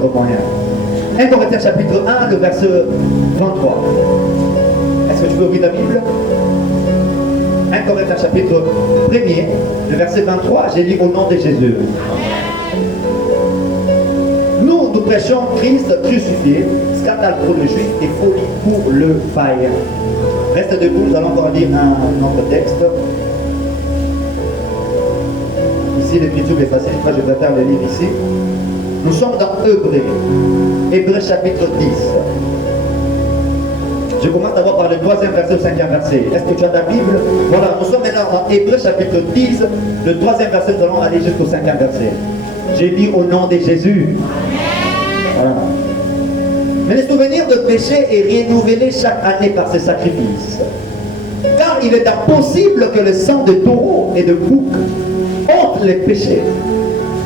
notre moyen. 1 Corinthiens chapitre 1, le verset 23. Est-ce que tu peux ouvrir ta Bible? 1 Corinthiens chapitre 1er, le verset 23, j'ai dit au nom de Jésus. Nous prêchons Christ crucifié, scandale pour le juif et folie pour le païen. Reste debout, nous allons encore lire un autre texte. Ici, l'écriture est facile, moi je préfère le lire ici. Nous sommes dans Hébreux chapitre 10. Je commence d'abord par le 3e verset au 5e verset. Est-ce que tu as ta Bible? Voilà, nous sommes maintenant en Hébreux chapitre 10, le 3e verset, nous allons aller jusqu'au 5e verset. J'ai dit au nom de Jésus. Voilà. Mais le souvenir de péché est renouvelé chaque année par ses sacrifices. Car il est impossible que le sang de taureau et de bouc ôte les péchés.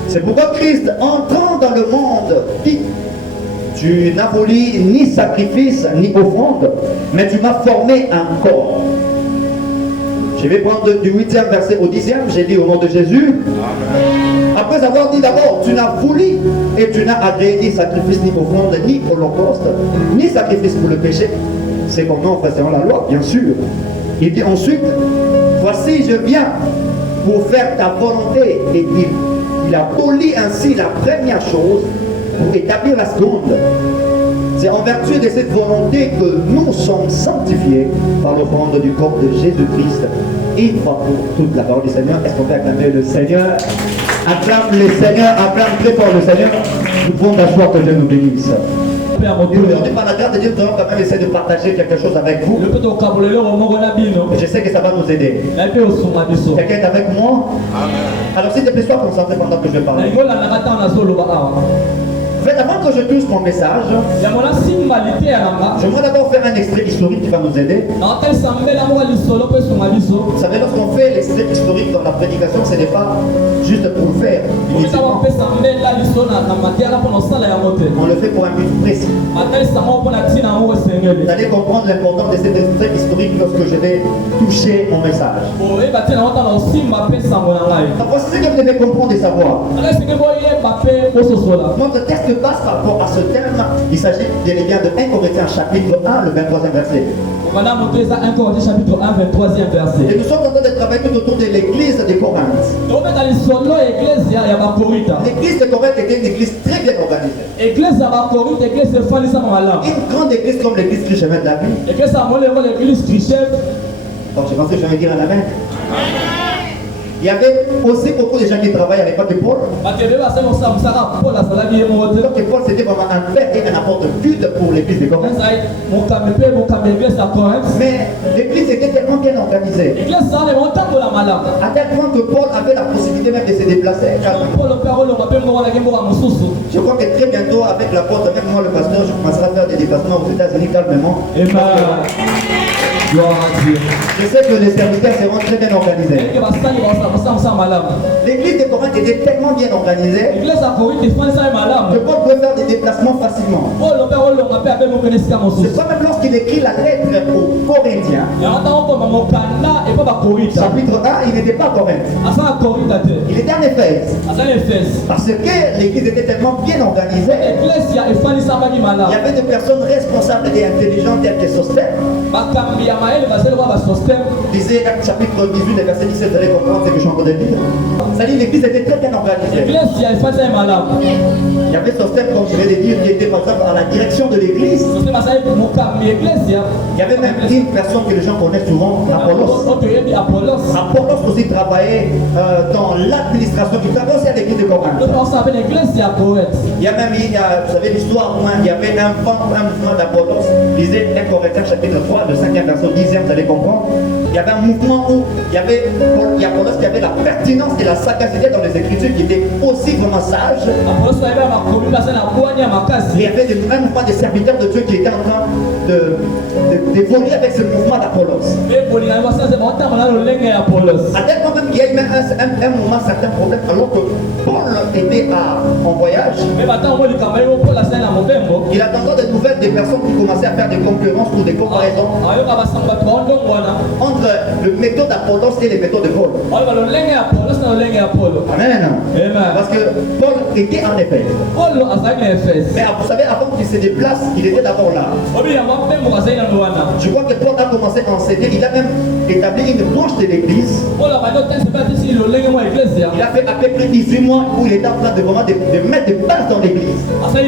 C'est pourquoi Christ, entrant dans le monde, dit: tu n'abolis ni sacrifice ni offrande, mais tu m'as formé un corps. Je vais prendre du 8e verset au 10e, j'ai dit au nom de Jésus. Amen. Après avoir dit d'abord, tu n'as voulu et tu n'as agréé ni sacrifice ni offrande, ni holocauste, ni sacrifice pour le péché. C'est comme nous faisons la loi, bien sûr. Il dit ensuite, voici je viens pour faire ta volonté. Et il abolit ainsi la première chose pour établir la seconde. C'est en vertu de cette volonté que nous sommes sanctifiés par l'offrande du corps de Jésus-Christ, une fois pour toute. La parole du Seigneur. Est-ce qu'on peut acclamer le Seigneur? Acclame le Seigneur, acclame très fort le Seigneur. Nous pouvons t'asseoir, que Dieu nous bénisse. Et aujourd'hui, par la grâce de Dieu, nous allons quand même essayer de partager quelque chose avec vous. Et je sais que ça va nous aider. Quelqu'un est avec moi? Amen. Alors s'il te plaît, sois concentré pendant que je vais parler. En fait, avant que je touche mon message, j'aimerais d'abord faire un extrait historique qui va nous aider. Vous savez, lorsqu'on fait l'extrait historique dans la prédication, ce n'est pas juste pour le faire. On le fait pour un but précis. Vous allez comprendre l'importance de cet extrait historique lorsque je vais toucher mon message. Voici ce que vous devez comprendre et savoir. Notre texte passe par rapport à ce terme. Il s'agit bien de 1 Corinthiens chapitre 1, le 23e verset. Voilà, montrer ça 1 Corinthiens chapitre 1, 23e verset. Et nous sommes en train de travailler tout autour de l'église de Corinthe. L'église de Corinthe était une église très bien organisée. Une grande église comme l'église Christ-Chemin de la vie. Donc je pense que je vais dire un amen. Il y avait aussi beaucoup de gens qui travaillaient avec l'époque de Paul. Donc Paul c'était vraiment un père et un apôtre culte pour l'église de Corinthe. Mais l'église était tellement bien organisée. À tel point que Paul avait la possibilité même de se déplacer. Je crois que très bientôt avec l'apôtre, même moi le pasteur, je commencerai à faire des déplacements aux États-Unis calmement. Gloire à Dieu. Je sais que les serviteurs seront très bien organisés. L'église de Corinthe était tellement bien organisée que Paul pouvait faire des déplacements facilement. C'est pas même lorsqu'il écrit la lettre aux Corinthiens, chapitre 1, il n'était pas à Corinthe. Il était en Éphèse. Parce que l'église était tellement bien organisée. Il y avait des personnes responsables et intelligentes telles que Sostène. Lisez Actes chapitre 18, verset 17, vous allez comprendre ce que je suis en train de dire. Ça dit, l'église était très bien organisée. Il y avait Sostène, comme je vais le dire, qui était par exemple à la direction de l'église. Il y avait même une personne que les gens connaissent souvent, Apollos. Apollos aussi travaillait dans l'administration, il travaillait aussi à l'église de Corinthe. Il y a même, vous savez l'histoire, il y avait un mouvement d'Apollos. Lisez 1 Corinthiens chapitre 3, le 5e verset au 10e, vous allez comprendre. Il y avait un mouvement où il y avait Apollos qui avait la pertinence et la sagacité dans les Écritures, qui était aussi vraiment sage. Et il y avait un mouvement des serviteurs de Dieu qui étaient en train d'évoluer avec ce mouvement d'Apollos. À tel point même qu'il y a eu même un moment, certains problèmes, alors que Paul était en voyage. Il attendait des nouvelles des personnes qui commençaient à faire des concurrences ou des comparaisons entre le méthode d'Apollos et les méthodes de Paul. Amen. Parce que Paul était en Éphèse. Mais vous savez, avant qu'il se déplace, il était d'abord là. Je crois que Paul a commencé à enseigner. Il a même établi une branche de l'église. Il a fait à peu près 18 mois où il était en train de mettre des bases dans l'église. C'est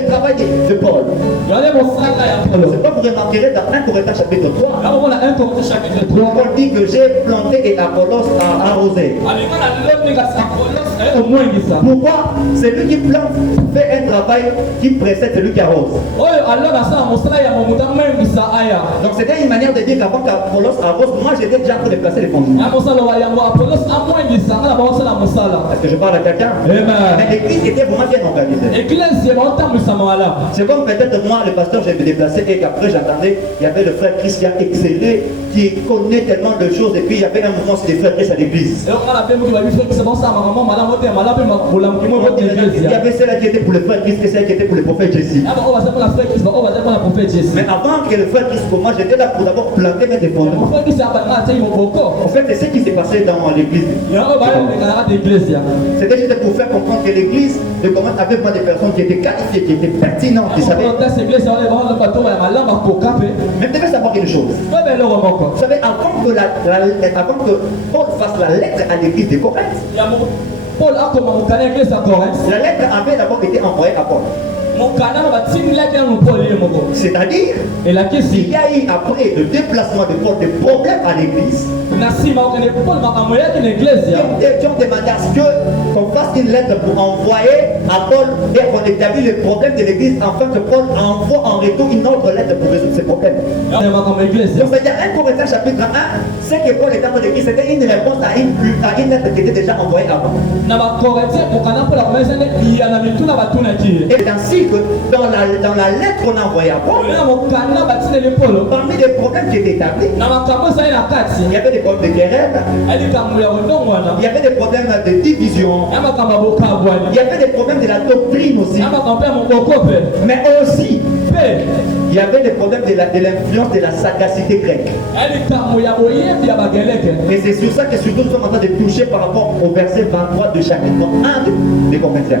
le travail de Paul. C'est pas vous remarquerez dans 1 Corinthiens chapitre 3. Paul dit que j'ai planté et Apollos a arrosé. Pourquoi? Celui qui plante fait un travail qui précède celui qui arrose. Donc c'était une manière de dire qu'avant qu'Apollos arrose, moi j'étais déjà en train de placer les fondements. Est-ce que je parle à quelqu'un? Mais l'église était vraiment bien organisée. C'est comme peut-être moi, le pasteur, j'ai me déplacé et qu'après j'entendais, il y avait le frère Christian excellé qui connaît tellement de choses et puis il y avait un mouvement sur les frères Christ à l'église. Il y avait celle qui était pour le frère Christ et celle qui était pour le prophète Jésus. Mais avant que le frère Christ commence, j'étais là pour d'abord planter mes fondements. En fait, c'est ce qui s'est passé dans l'église. C'était juste pour faire comprendre que l'église de Corinthe avait pas des personnes qui étaient qualifiées, qui étaient pertinentes, qui savaient. Mais vous devez savoir une chose. Vous savez, avant que Paul fasse la lettre à l'église de Corinthe, la lettre avait d'abord été envoyée à Paul. C'est-à-dire, il y a eu après le déplacement de Paul des problèmes à l'église. Qui ont demandé à ce qu'on fasse une lettre pour envoyer à Paul et qu'on établit les problèmes de l'église afin que Paul envoie en retour une autre lettre pour résoudre ces problèmes. Donc c'est-à-dire 1 Corinthiens chapitre 1, ce que Paul est en train d'écrire, c'était une réponse à une lettre qui était déjà envoyée avant. Et ainsi que dans la lettre qu'on a envoyée à Paul, parmi les problèmes qui étaient établis, il y avait des problèmes de querelle, il y avait des problèmes de division, il y avait des problèmes de la doctrine aussi, mais aussi il y avait des problèmes de l'influence de la sagacité grecque. Et c'est sur ça que surtout nous sommes en train de toucher par rapport au verset 23 de chapitre 1 des Corinthiens.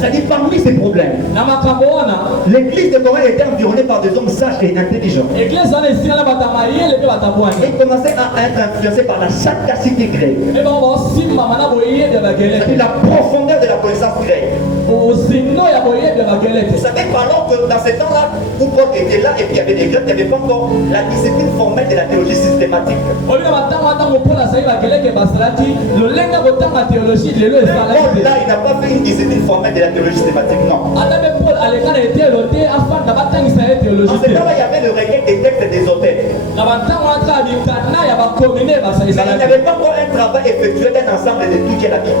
C'est-à-dire parmi ces problèmes, l'église de Corinthe était environnée par des hommes sages et intelligents. Et commençait à être influencé par la sagacité grecque. C'est-à-dire la profondeur de la connaissance grecque. Vous savez, parlons que dans ces temps-là, où Paul était là et puis il y avait des Grecs, il n'y avait pas encore la discipline formelle de la théologie systématique. Paul là, il n'a pas fait une discipline formelle de la théologie systématique, non. En ce temps-là, il y avait le recueil des textes des auteurs. Mais il n'y avait pas encore un travail effectué d'un ensemble de tout qui est la Bible.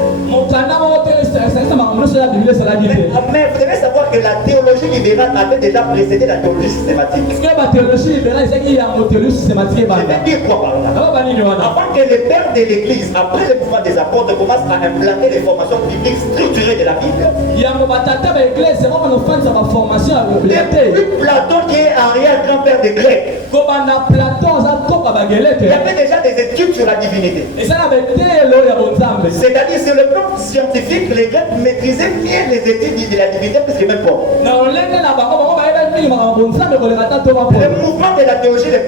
Mais vous devez savoir que la théologie libérale avait déjà précédé la théologie systématique. Je vais dire quoi par là? Avant que les pères de l'église, après le mouvement des apôtres, commencent à implanter les formations bibliques structurées de la Bible, depuis Platon qui est arrière-grand-père des Grecs, il y avait déjà des études sur la divinité. C'est-à-dire sur le plan scientifique, les Grecs maîtrisaient bien les études de la divinité plus que même Paul. Le mouvement de la théologie, les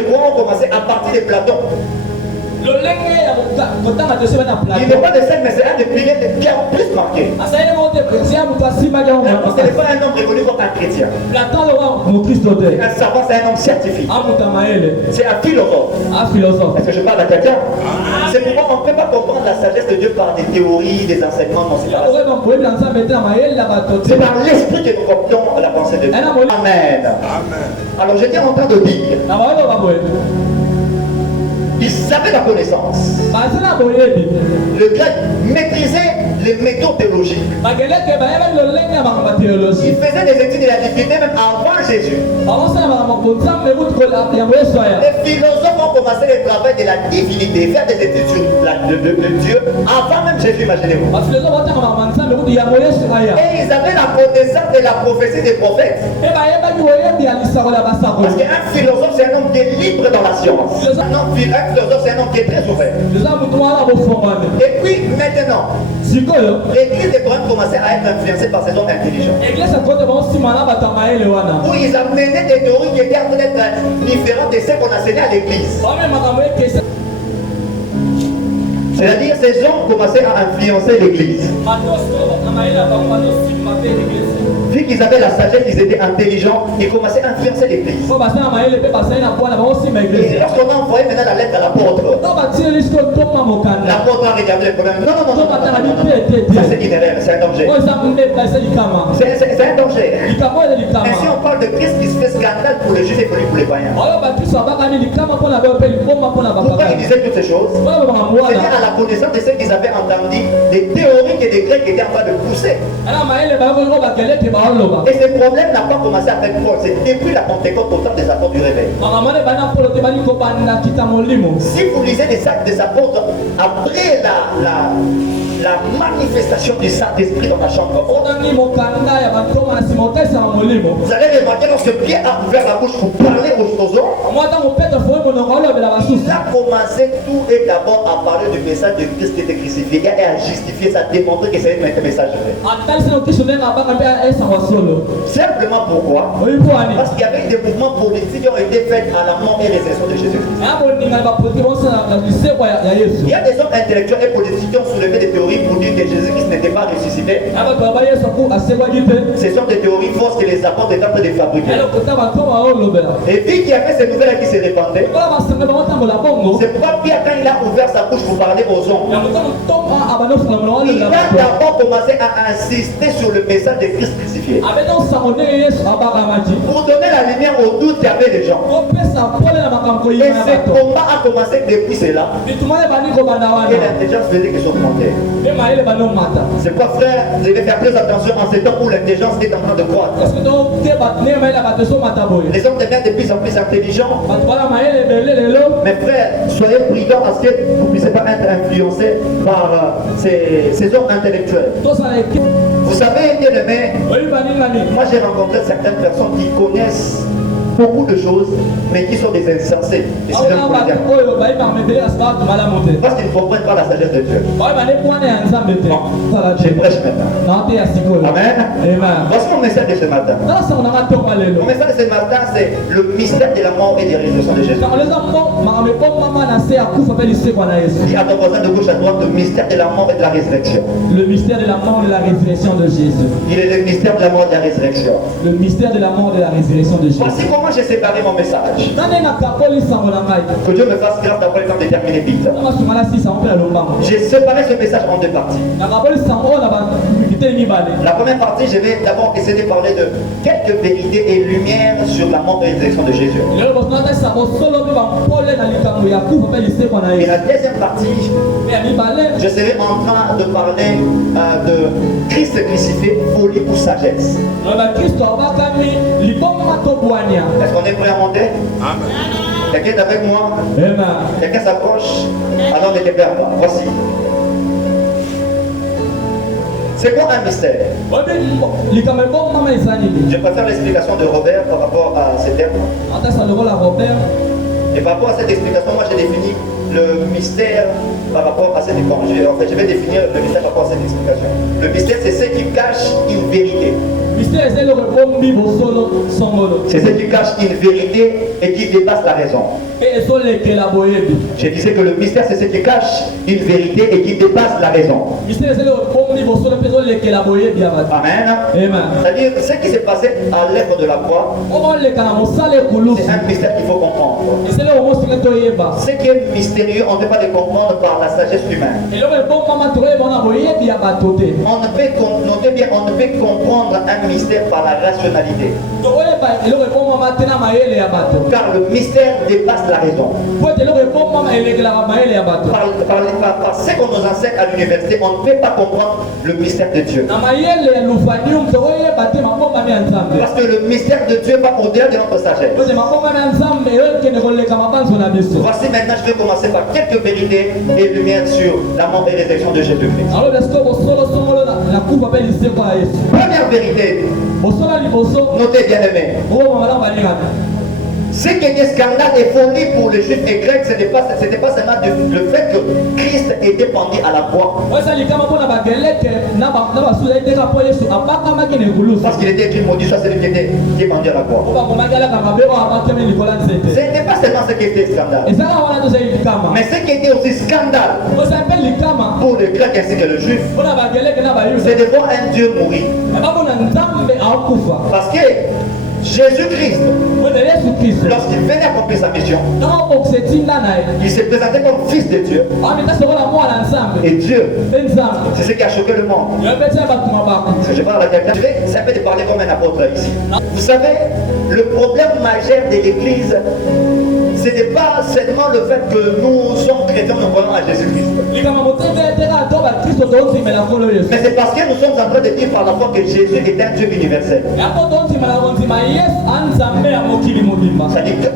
courants ont commencé à partir de Platon. Il n'est pas de seul, mais c'est un des piliers qui a plus marqué. Ce n'est pas un homme reconnu comme un chrétien. Un savant, c'est un homme scientifique. C'est un philosophe. Est-ce que je parle à quelqu'un? C'est pourquoi on ne peut pas comprendre la sagesse de Dieu par des théories, des enseignements. Non, c'est par l'esprit que nous comprenons la pensée de Dieu. Amen. Alors j'étais en train de dire, ils avaient la connaissance. Le grec maîtrisait les méthodes théologiques. bakeleke bayeba lolenge ya makambo ya Ils théologie faisaient des études de la divinité même avant Jésus. bakosala makambo bonzambe ekuti yango yesu aya Les philosophes ont commencé le travail de la divinité, faire des études sur le Dieu avant même Jésus, imaginez-vous. bafilosofe batanga makambo ya nzambe ekuti yango yesu aya Et ils avaient la connaissance de la prophétie des prophètes. mpe bayebaki koyebi ya lisakolo ya Parce basakoli qu'un philosophe, c'est un homme qui est libre dans la science. Un philosophe, c'est un homme qui est très ouvert. eza motu mwana bofongwame Et puis maintenant, sikoyo l'église de Corinthe commençait à être influencée par ces hommes intelligents. eglise kote baosimana bato ya mayele wana Où ils amenaient des théories qui étaient en train d'être différentes de ce qu'on enseignait à l'église. bame makambo ekesa C'est-à-dire, ces hommes commençaient à influencer l'église. matoso na mayele ya bango bazosimba mpe eglise Vu qu'ils avaient la sagesse, ils étaient intelligents, ils commençaient à influencer l'église. po basala mayele mpe basali na bwana baosimba Et eglise lorsqu'on a envoyé maintenant la lettre à l'apôtre, to batileli siko toma mokanda l'apôtre a regardé le problème. Non, non, non, to non, batala non, non, non. bitete Ça c'est une erreur, c'est un danger. oyo eza ndepa eza likama C'est un danger. likambo oyo eza Et likama si on parle de Christ qui se fait scandale pour les juifs et pour les païens, oyo bakristo abakani likama mpona bayo mpe liboma mpona pourquoi ils bapaka disaient toutes ces choses? oyo bamakambo C'était wana à la connaissance de ceux qu'ils avaient entendu, des théories que des Grecs étaient en train de pousser. ana mayele bayokoliko bakeleke baoloba Et ce problème n'a pas commencé avec Paul, c'est depuis la Pentecôte au temps des apôtres du réveil. makambo wana ebani na polo te bali kobanda kita molimo Si vous lisez les actes des apôtres, après la manifestation du Saint-Esprit dans la chambre haute, otangi mokanda ya bantoma na nsima otaisaka molimo vous allez remarquer lorsque Pierre a ouvert la bouche pour parler aux hommes, mwa ntango petro foi monoko olobela basusu il a commencé tout et d'abord à parler du message de Christ qui était crucifié et à justifier ça, démontrer que c'est un message vrai. atalisana okristo ndenge abaka mpe esangwa solo Simplement pourquoi? oyipo wani Parce qu'il y avait des mouvements politiques qui ont été faits à la mort et résurrection de Jésus-Christ. aya boninga na bapolitike bosala lisekwa ya yesu Il y a des hommes intellectuels et politiques qui ont soulevé des théories pour dire que Jésus-Christ n'était pas ressuscité. aya bato baba yesu aku asekwaki te Ce sont des théories fausses que les apôtres étaient en train de fabriquer. elo kota bantoma olobela Et vu qu'il y avait ces nouvelles qui se répandaient, kola basanga baotambola bongo c'est pourquoi Pierre, quand il a ouvert sa bouche pour parler aux hommes, yango ntango toma abanofunga moloko il olobela a bato d'abord commencé à insister sur le message de Christ crucifié. abeti osango ndenge yesu abakamaki Pour donner la lumière au doute qu'il y avait des gens. kopesa pole na makambo Et koyina ce ya bato combat a commencé depuis cela. bituma ebandi kobanda Et wana l'intelligence faisait que son montait. mpe mayele banomata C'est pourquoi, frère, vous devez faire très attention en ces temps où l'intelligence est en train de croître. parce que tokeba ndenge mayele bato ezomata boye Les hommes deviennent de plus en plus intelligents. bato bana mayele ebele lelo Mes frères, soyez prudents à ce que vous ne puissiez pas être influencés par ces hommes intellectuels. tosala eke Vous savez, bien aimé, oyiba ningani moi j'ai rencontré certaines personnes qui connaissent beaucoup de choses, mais qui sont des insensés. Et c'est aona même pour bato le dire. oyo bayibaka mebele kasi bato malamu te Parce qu'ils ne comprennent pas la sagesse de Dieu. bayeba nde mwana ya nzambe te sala Je te prêche maintenant. na te ya sikoyo Amen. amen Voici mon message de ce matin. tala sango nanga tonga Mon lelo message de ce matin, c'est le mystère de la mort et de la résurrection de Jésus. sango leza makambo ebomama na se ya kufa mpe lisekwa na yesu Dis à ton voisin de gauche à droite le mystère de la mort et de la résurrection. le mystère de la mort et de la résurrection de Jésus Il est le mystère de la mort et de la résurrection. le mystère de la mort et de la résurrection de Jésus Voici comment j'ai séparé mon message. nane nakapoli sango na ngai Que Dieu me fasse grâce d'avoir le temps de terminer vite. namasungana si sango mpe na lombango J'ai séparé ce message en deux parties. nakapoli sango oyo na bakiteli mibale La première partie, je vais d'abord essayer de parler de quelques vérités et lumières sur la mort et la résurrection de Jésus. lelo bosonatalisa bosolo mpe bampole na likambo ya kufa mpe lisekwa na Et la yesu deuxième partie, mpe ya mibale je serai en train de parler de Christ crucifié, folie ou sagesse. na bakristo abakami liboma to bwania Est-ce qu'on est prêt à monter? Quelqu'un est avec moi? amen Quelqu'un s'approche? Alors ne te perds pas. Voici. C'est quoi un mystère? oyebi likambo ebomama eza nini Je préfère l'explication de Robert par rapport à ces termes. atalisa lokola robert Et par rapport à cette explication, moi j'ai défini le mystère par rapport à cette évangile. En fait, je vais définir le mystère par rapport à cette explication. Le mystère, c'est ce qui cache une vérité. mystère eza eloko ebombi bosolo songolo C'est ce qui cache une vérité et qui dépasse la raison. mpe ezolekela boyebi Je disais que le mystère, c'est ce qui cache une vérité et qui dépasse la raison. mystère eza eloko ebombi bosolo mpe ezolekela boyebi ya bato Amen. amen C'est-à-dire, ce qui s'est passé à l'œuvre de la croix, okoleka na mosala ekulusu c'est un mystère qu'il faut comprendre. eza eloko mosinga toyeba Ce qui est mystérieux, on ne peut pas le comprendre par la sagesse humaine. eloko ebomama tokoyeba na boyebi ya bato te On ne peut, notez bien, on ne peut comprendre un mystère par la rationalité. tokoyeba Car le mystère dépasse la raison. Par ce qu'on nous enseigne à l'université, on ne peut pas comprendre le mystère de Dieu. Parce que le mystère de Dieu va au-delà de notre sagesse. Voici maintenant, je vais commencer par quelques vérités et lumières sur la mort et la résurrection de Jésus-Christ. Première vérité, notez bien aimé. Ce qui était scandale et folie pour les Juifs et Grecs, ce n'était pas seulement le fait que Christ était pendu à la croix. Parce qu'il était écrit maudit soit celui qui est pendu à la croix. Ce n'était pas seulement ce qui était scandale. Mais ce qui était aussi scandale pour les Grecs ainsi que les Juifs, c'est de voir un Dieu mourir. Parce que Jésus-Christ, lorsqu'il venait accomplir sa mission, il s'est présenté comme fils de Dieu. Et Dieu, c'est ce qui a choqué le monde. Parce que je parle à quelqu'un, je vais essayer de parler comme un apôtre ici. Vous savez, le problème majeur de l'Église, ce n'est pas seulement le fait que nous sommes chrétiens, nous croyons à Jésus-Christ. Mais c'est parce que nous sommes en train de dire par la foi que Jésus est un Dieu universel.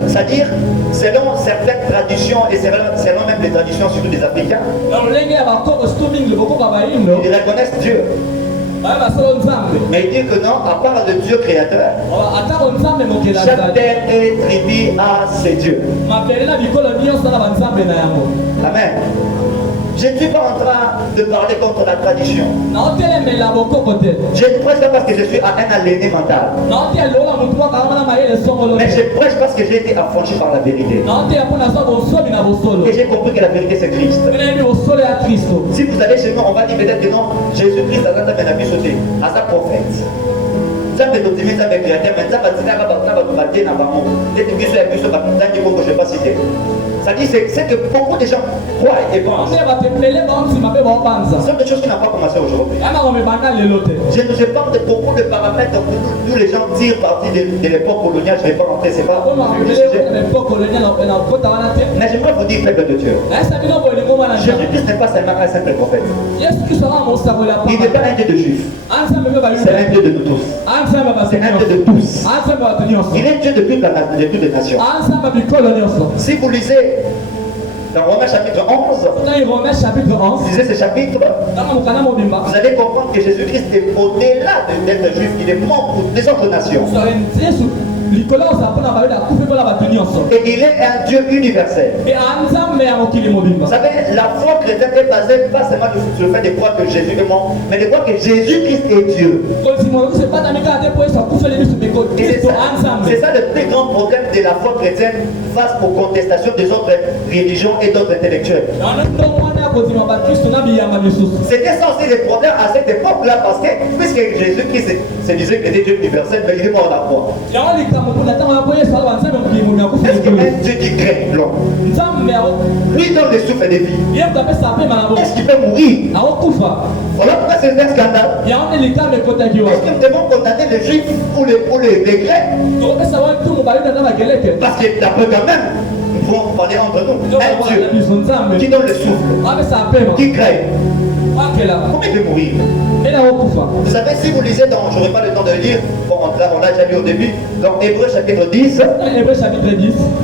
C'est-à-dire, selon certaines traditions, et selon même les traditions surtout des Africains, ils reconnaissent Dieu. Mais il dit que non, à part le Dieu créateur, chaque terre et tribu a ses dieux. Amen. Je ne suis pas en train de parler contre la tradition. Je ne prêche pas parce que je suis un aliéné mental. Mais je prêche parce que j'ai été affranchi par la vérité. Et j'ai compris que la vérité c'est Christ. Si vous allez chez nous, on va dire peut-être que non, Jésus-Christ a sauté à sa prophète. Ça fait l'optimisme avec les créateurs, mais ça va dire que je ne vais pas citer. C'est-à-dire c'est que beaucoup de gens croient et pensent. Ce sont des choses qui n'ont pas commencé aujourd'hui. Je ne sais pas de beaucoup de paramètres où les gens tirent parti de l'époque coloniale. Je ne vais pas rentrer, c'est pas le sujet. Mais j'aimerais vous dire, peuple de Dieu, Jésus-Christ n'est pas seulement un simple prophète. Il n'est pas un Dieu de juifs. C'est un Dieu de nous tous. C'est un Dieu de tous. Il est Dieu de toutes les nations. Si vous lisez dans Romains chapitre 11, lisez ce chapitre, vous allez comprendre que Jésus-Christ est au-delà d'être juif, il est mort pour les autres nations. Et il est un Dieu universel. Vous savez, la foi chrétienne est basée pas seulement sur le fait de croire que Jésus est mort, mais de croire que Jésus-Christ est Dieu. C'est ça le plus grand problème de la foi chrétienne face aux contestations des autres religions et d'autres intellectuels. C'était ça aussi le problème à cette époque-là, parce que puisque Jésus-Christ se disait qu'il était Dieu universel, mais il est mort à la croix. Est-ce qu'un Dieu qui crée l'homme, lui donne le souffle de vie, est-ce qu'il peut mourir? Voilà pourquoi c'est un scandale. Est-ce que nous devons condamner les juifs ou les Grecs? Parce que d'après quand même, nous pouvons parler entre nous. Un Dieu qui donne le souffle, qui crée. Comment il peut mourir? Vous savez, si vous lisez dans, je n'aurai pas le temps de le lire, bon, on l'a déjà lu au début, dans Hébreux chapitre 10, vous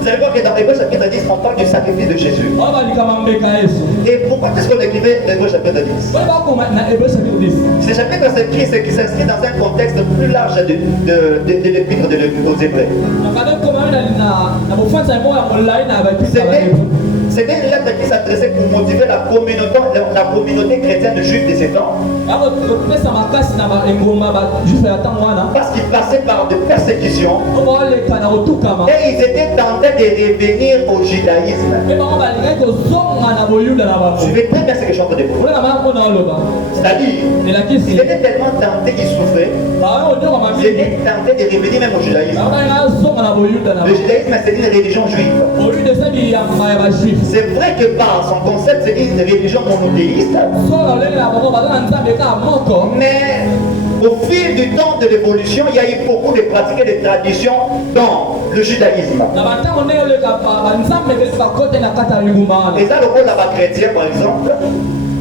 allez voir que dans Hébreux chapitre 10, on parle du sacrifice de Jésus. Et pourquoi est-ce qu'on écrivait Hébreux chapitre 10? Ce chapitre qui s'inscrit dans un contexte plus large de l'épître aux Hébreux. C'était une lettre qui s'adressait pour motiver la communauté chrétienne de juifs de ces temps. Parce qu'ils passaient par des persécutions et ils étaient tentés de revenir au judaïsme. Suivez très bien ce que je suis en train de vous. C'est-à-dire, ils étaient tellement tentés, ils souffraient, ils étaient tentés de revenir même au judaïsme. Le judaïsme, c'est une religion juive. C'est vrai que par son concept, c'est une religion monothéiste. Mais Au fil du temps de l'évolution, il y a eu beaucoup de pratiques et de traditions dans le judaïsme. Et ça, le rôle de chrétien, par exemple,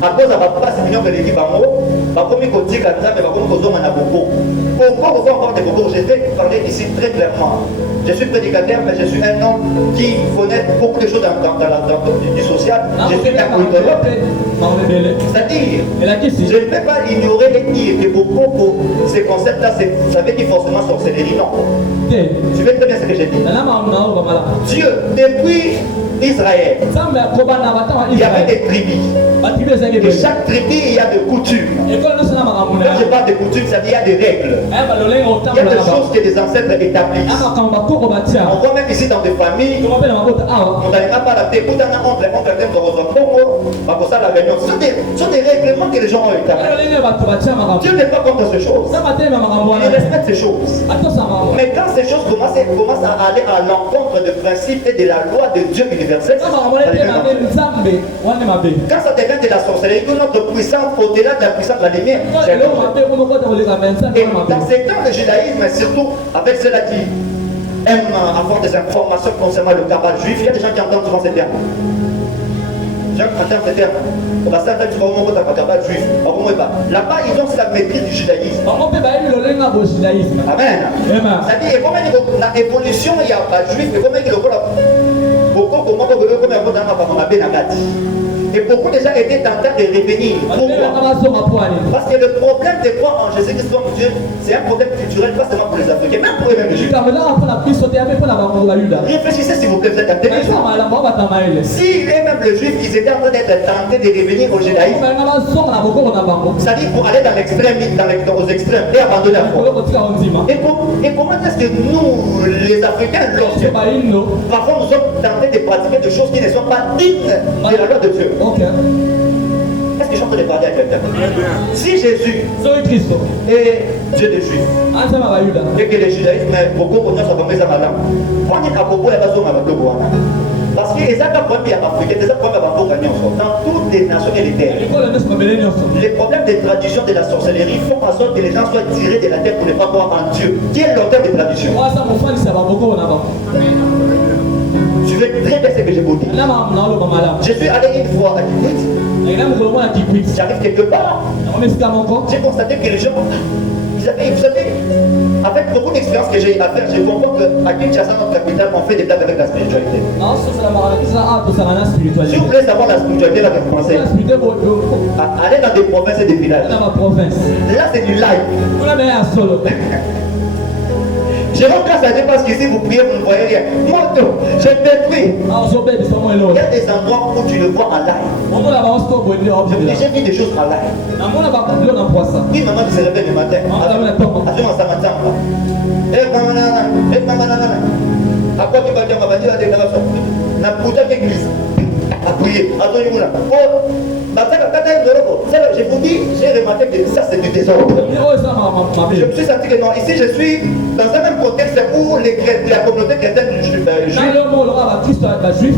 à cause de la place de l'équipe Bango, pourquoi encore des beaucoup? Je vais parler ici très clairement. Je suis prédicateur, mais je suis un homme qui connaît beaucoup de choses du social. Je suis un politologue. C'est-à-dire, je ne peux pas ignorer et dire que beaucoup de ces concepts-là, ça veut dire forcément sorcellerie. Non. Tu veux très bien ce que j'ai dit. Dieu, depuis Israël, il y avait des tribus. Et chaque tribu, il y a des coutumes. Quand je parle de coutumes, ça veut dire qu'il y a des règles. Il y a des choses que les ancêtres établissent. On voit même ici dans des familles, on n'arrive pas à la tête. Ce sont des règlements que les gens ont établis. Dieu n'est pas contre ces choses. Il respecte ces choses. Mais quand ces choses commencent à aller à l'encontre des principes et de la loi de Dieu universel, quand ça devient de la sorcellerie, que notre puissance au-delà de la puissance de la lumière, c'est l'autre. Et dans ces temps, le judaïsme, surtout avec ceux-là qui aiment avoir des informations concernant le cabal juif, il y a des gens qui entendent souvent ces termes. Les gens qui entendent ces termes. On va s'entendre sur le cabal juif. Là-bas, ils ont la maîtrise du judaïsme. Amen. C'est-à-dire, comment la évolution, il y a pas juif, mais comment il y a et beaucoup déjà étaient tentés de revenir. Pourquoi? Parce que le problème de croire en Jésus-Christ comme Dieu, c'est un problème culturel, pas seulement pour les Africains, même pour eux-mêmes les Juifs. Réfléchissez s'il vous plaît, vous êtes intelligents. Si eux-mêmes les Juifs, ils étaient en train d'être tentés de revenir au judaïsme, c'est-à-dire pour aller dans l'extrême, aux extrêmes et abandonner la foi. Et comment est-ce que nous, les Africains, parfois nous sommes tentés de pratiquer des choses qui ne sont pas dignes de la loi de Dieu? Okay. Est-ce que je suis en train de parler à quelqu'un? Si Jésus est Dieu des Juifs et que le judaïsme beaucoup de gens sont comme ça madame, on est à propos de la zone à la parce que les Africains, dans toutes les nations et les terres, les problèmes de tradition de la sorcellerie font en sorte que les gens soient tirés de la terre pour ne pas croire en Dieu. Qui est l'auteur des traditions? Je vais très bien ce que je vous dis. Je suis allé une fois à Kikwit. J'arrive quelque part. J'ai constaté que les gens, vous savez, avec beaucoup d'expérience que j'ai eu à faire, je comprends qu'à Kinshasa, notre capitale, on fait des blagues avec la spiritualité. Si vous voulez savoir la spiritualité, là, vous pensez aller dans des provinces et des villages. Là, c'est du live. Je rentre grâce à Dieu parce qu'ici vous priez, vous ne voyez rien. Moto, je détruis. Il y a des endroits où tu le vois en live. J'ai vu des choses en live. Oui, maman qui se réveille le matin. À quoi tu vas dire, on va dire la déclaration. La putain d'église. À prier. Je vous dis, j'ai remarqué que ça c'est du désordre. Je me suis senti que non, ici je suis dans un même contexte où la communauté chrétienne juive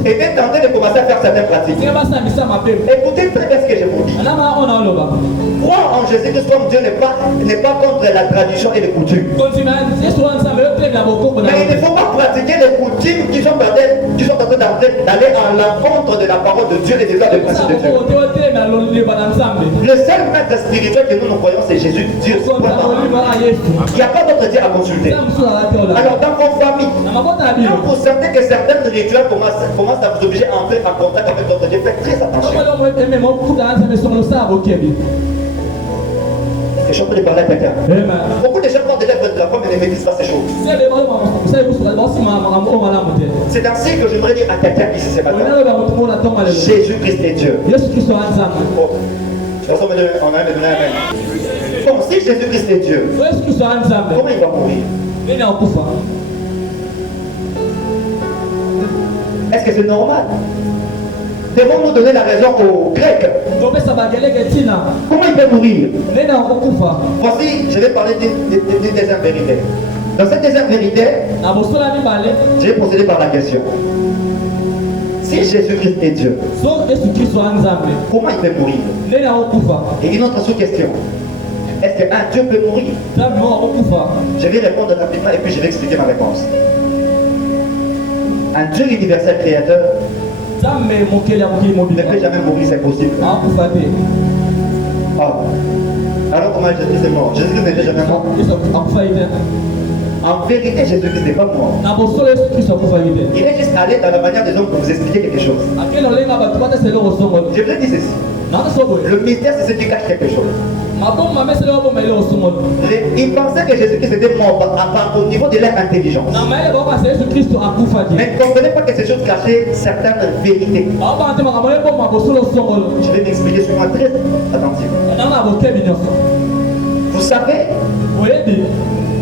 était tentée de commencer à faire certaines pratiques. Écoutez très bien ce que je vous dis. Croire en Jésus-Christ comme Dieu n'est pas contre la tradition et les coutumes. Mais il ne faut pas pratiquer les coutumes qui sont en train d'aller à l'encontre de la parole de Dieu et des lois de principe de Dieu. Le seul maître spirituel que nous croyons, c'est Jésus, Dieu. Il n'y a pas d'autre Dieu à consulter. Alors dans vos familles, quand vous sentez que certains rituels commencent à vous obliger à entrer en contact avec d'autres Dieu, faites très attention. Je suis en train de parler à quelqu'un. Beaucoup de gens vont déjà être de la foi mais ne maîtrisent pas ces choses. C'est ainsi que j'aimerais dire à quelqu'un ici ce matin. Jésus-Christ est Dieu. Oh. De toute façon, on a un amen. Bon, si Jésus-Christ est Dieu, comment il va mourir? Est-ce que c'est normal? Devons-nous donner la raison aux Grecs? Comment il peut mourir? Voici, je vais parler d'une deuxième vérité. Dans cette deuxième vérité, je vais procéder par la question. Si Jésus-Christ est Dieu, comment il peut mourir? Et une autre sous-question. est-ce qu'un Dieu peut mourir? nzambe moko akokufa. Je vais répondre rapidement et puis je vais expliquer ma réponse. Un Dieu universel créateur nzambe mokeli ya mokili ne mobimba peut jamais mourir, c'est impossible. akokufa te. Alors comment Jésus est mort? Jésus n'était jamais mort. yesu akufai te. En vérité, Jésus n'est pas mort. na bosolo yesu kristo akufai te. Il est juste allé dans la manière des hommes pour vous expliquer quelque chose. akeli olenga bato batesa eloko songolo. Je vous ai dit ceci. nakasa boye Le mystère, c'est ce qui cache quelque chose. mabomba amesala babomba eloko songolo. Ils pensaient que Jésus-Christ était mort au niveau de leur intelligence. na mayele bakokasa yesu kristo akufa te. Mais ils ne comprenaient pas que ces choses cachaient certaines vérités. babanga te makambo ebomba bosolo songolo. Je vais m'expliquer sur moi très attentivement. nanga na bokebi nyonso. Vous savez, boyebi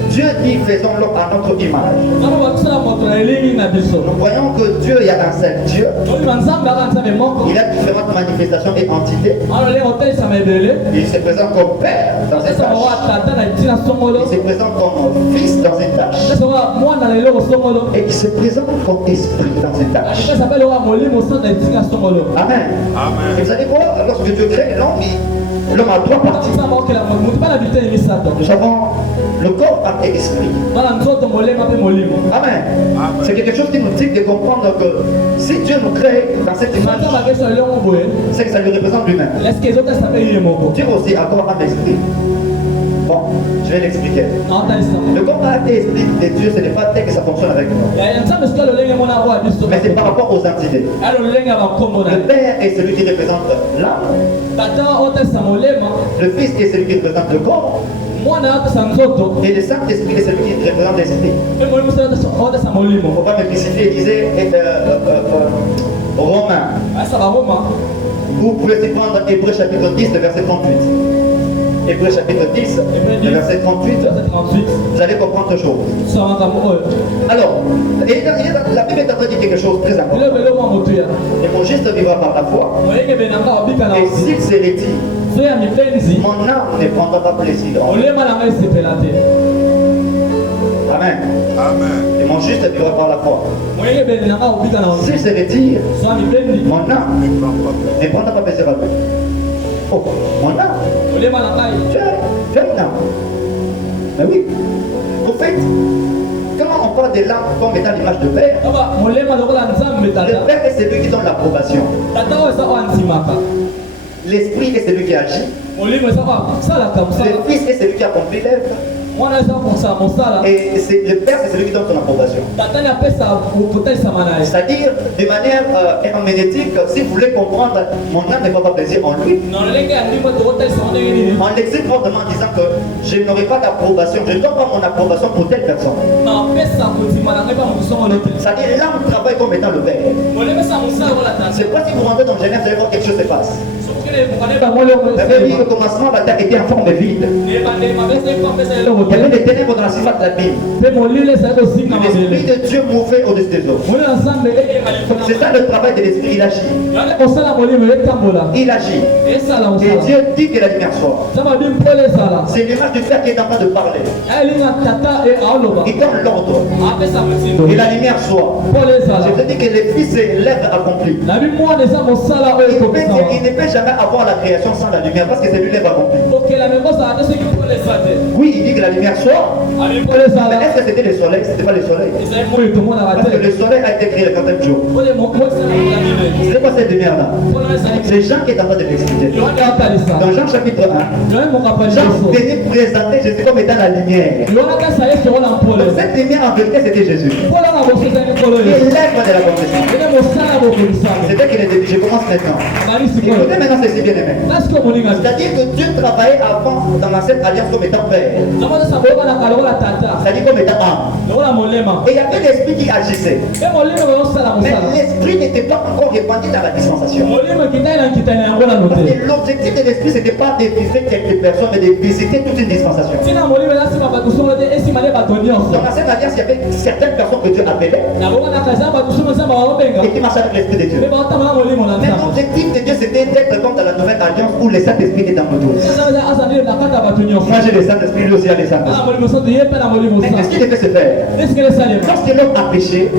Dieu dit faisons l'homme à notre image. nzambe bakosala moto na elingi na biso. Nous croyons que Dieu, il y a un seul Dieu. oyeba nzambe aka nzambe moko. Il a différentes manifestations et entités. alolenga otelisama ebele. Il se présente comme Père dans ses otesama wa tâches. tata na ntina songolo. Il se présente comme Fils dans ses tâches. otesama mwana na eloko songolo. Et il se présente comme Esprit dans ses tâches. alipesa pale wa molimo osa na ntina songolo. Amen. Et vous allez voir, lorsque Dieu crée l'homme, l'homme a trois parties. nzambe okela motu bana biteni misato. Nous avons le corps, âme et esprit. bana nzoto molema mpe molimo. Amen. C'est quelque chose qui nous dit de comprendre que si Dieu nous crée dans cette image, nzambe akesa eloko boye. c'est que ça lui représente lui-même. eske ezotesa mpe ye moko. Dieu aussi a corps, âme et esprit. Bon, je vais l'expliquer. naotalisa. Le corps, âme et esprit de Dieu, ce n'est pas tel que ça fonctionne avec nous. nzambe soki alolenge mona ako ya biso. Mais c'est par rapport aux entités. alolenge ya bakombo na Le ye. Père est celui qui représente l'âme. tata otesa molema. Le Fils est celui qui représente le corps. mwana otesa nzoto. Et le Saint-Esprit est celui qui représente l'esprit. mpe molimo soki otesa Il ne molimo. faut pas me crucifier, il disait Romains. asa baroma. Vous pouvez y prendre Hébreu chapitre 10, le verset 38. Hébreu chapitre 10, le verset 38. 38. Vous allez comprendre toujours. tosala makambo oyo. Alors, la Bible est en train de dire quelque chose de très important. eloko eloko motu ya. Et mon juste vivra par la foi. moyenge benanga obika na Et osi. s'il se retire, so ya mipenzi. mon âme ne prendra pas plaisir en lui. olema na ngai esepela te. Amen. Et mon juste vivra par la foi. moyenge benanga obika na osi. S'il se retire, so ya mipenzi. mon âme ne prendra pas plaisir en lui. Oh, mon âme. olema na ngai. Tu as une âme. Mais oui. Au fait, quand on parle de l'âme comme étant l'image de Père, kaka molema lokola nzambe le tata. Père est celui qui donne l'approbation. tata oyo eza oyo andimaka. L'Esprit est celui qui agit. molimo eza oyo akosalaka mosala. Le Fils est celui qui accomplit l'œuvre. mwana eza kosala mosala. Et le Père, c'est celui qui donne son approbation. tata ni apesa kotalisama na ye. C'est-à-dire, de manière herméneutique, si vous voulez comprendre, mon âme ne prend pas plaisir en lui. na lolenge ya ndimo tokotalisama ndenge nini. On l'explique autrement en disant que je n'aurai pas d'approbation, je ne donne pas mon approbation pour telle personne. napesa kondima na ngai pa motu songolo te. C'est-à-dire, l'âme travaille comme étant le Père. molemo esa mosala lokola tata. C'est pas si vous rentrez dans Genève, vous allez voir quelque chose se passe. sokokele mokane bamolongo Vous avez dit au commencement, la terre était en forme vide. ebandeli mapesa eko apesa eloko Il y te. avait des ténèbres dans la surface de la Bible. mpe molilo ezali kozinga L'Esprit mabele. de Dieu mouvait au-dessus des eaux. molimo na nzambe eyenga C'est ça le travail de l'Esprit, il agit. likolo. kosala molimo etambola. Il agit. esala Et mosala. Dieu dit que la lumière soit. nzambe abi mpole ezala. C'est l'image du Père qui est en train de parler. elinga tata aoloba. Il donne l'ordre. apesa motindo. Et la lumière soit. mpole ezala. Je te dis que le Fils est l'œuvre accomplie. nabi mwana eza mosala oyo Il ekokisama. ne peut jamais avoir la création sans la lumière parce que c'est lui l'œuvre accomplie. kokela me kosala te soki mpole eza te. Oui, il dit que la lumière soit. abi mpole Mais ezala. est-ce que c'était le soleil? C'était pas le soleil. ezali moyo tomonaka Parce que te. le soleil a été créé le 4e jour. mpole mokosala mokabile. C'est quoi cette lumière-là? mpona ezali. C'est Jean qui est en train de l'expliquer. yohane atalisa. Dans Jean chapitre 1, yohane mokapali Jean nyonso. venait présenter Jésus comme étant la lumière. yohane akasa yesu lokola mpole. Cette lumière en vérité c'était Jésus. mpole na boso ezali nkolo Et yesu. l'œuvre de la connaissance. ene mosala ya bokolisama. C'était qu'il est début. Je commence maintenant. abali sikoyo. Écoutez maintenant ceci bien aimé. nasiko moninga te. C'est-à-dire que Dieu travaillait avant dans l'ancienne alliance comme étant Père. nzambe boyokanaka lokola tata. C'est-à-dire comme étant âme. lokola molema. Et il y avait l'esprit qui agissait. mpe molimo bayosala Mais mosala. l'esprit n'était pas encore répandu dans la dispensation. molimo ekitani na nkitani yango nano Parce te. que l'objectif de l'esprit, ce n'était pas de visiter quelques personnes, mais de visiter toute une dispensation. ntina molimo ezasima bato songo te esima nde bato nyonso. Dans l'ancienne alliance, il y avait certaines personnes que Dieu appelait nakokanaka eza bato songo nzambe baobenga. et qui marchaient avec l'esprit de Dieu. mpe baotambaka molimo na Mais nzambe. l'objectif de Dieu, c'était d'être comme dans la nouvelle alliance où le Saint-Esprit est dans nous tous. nzambe azali na kati ya bato nyonso. Moi, j'ai le Saint-Esprit, lui lui aussi allait s'arracher. Mais qu'est-ce qu'il devait se faire? Lorsque l'homme a péché,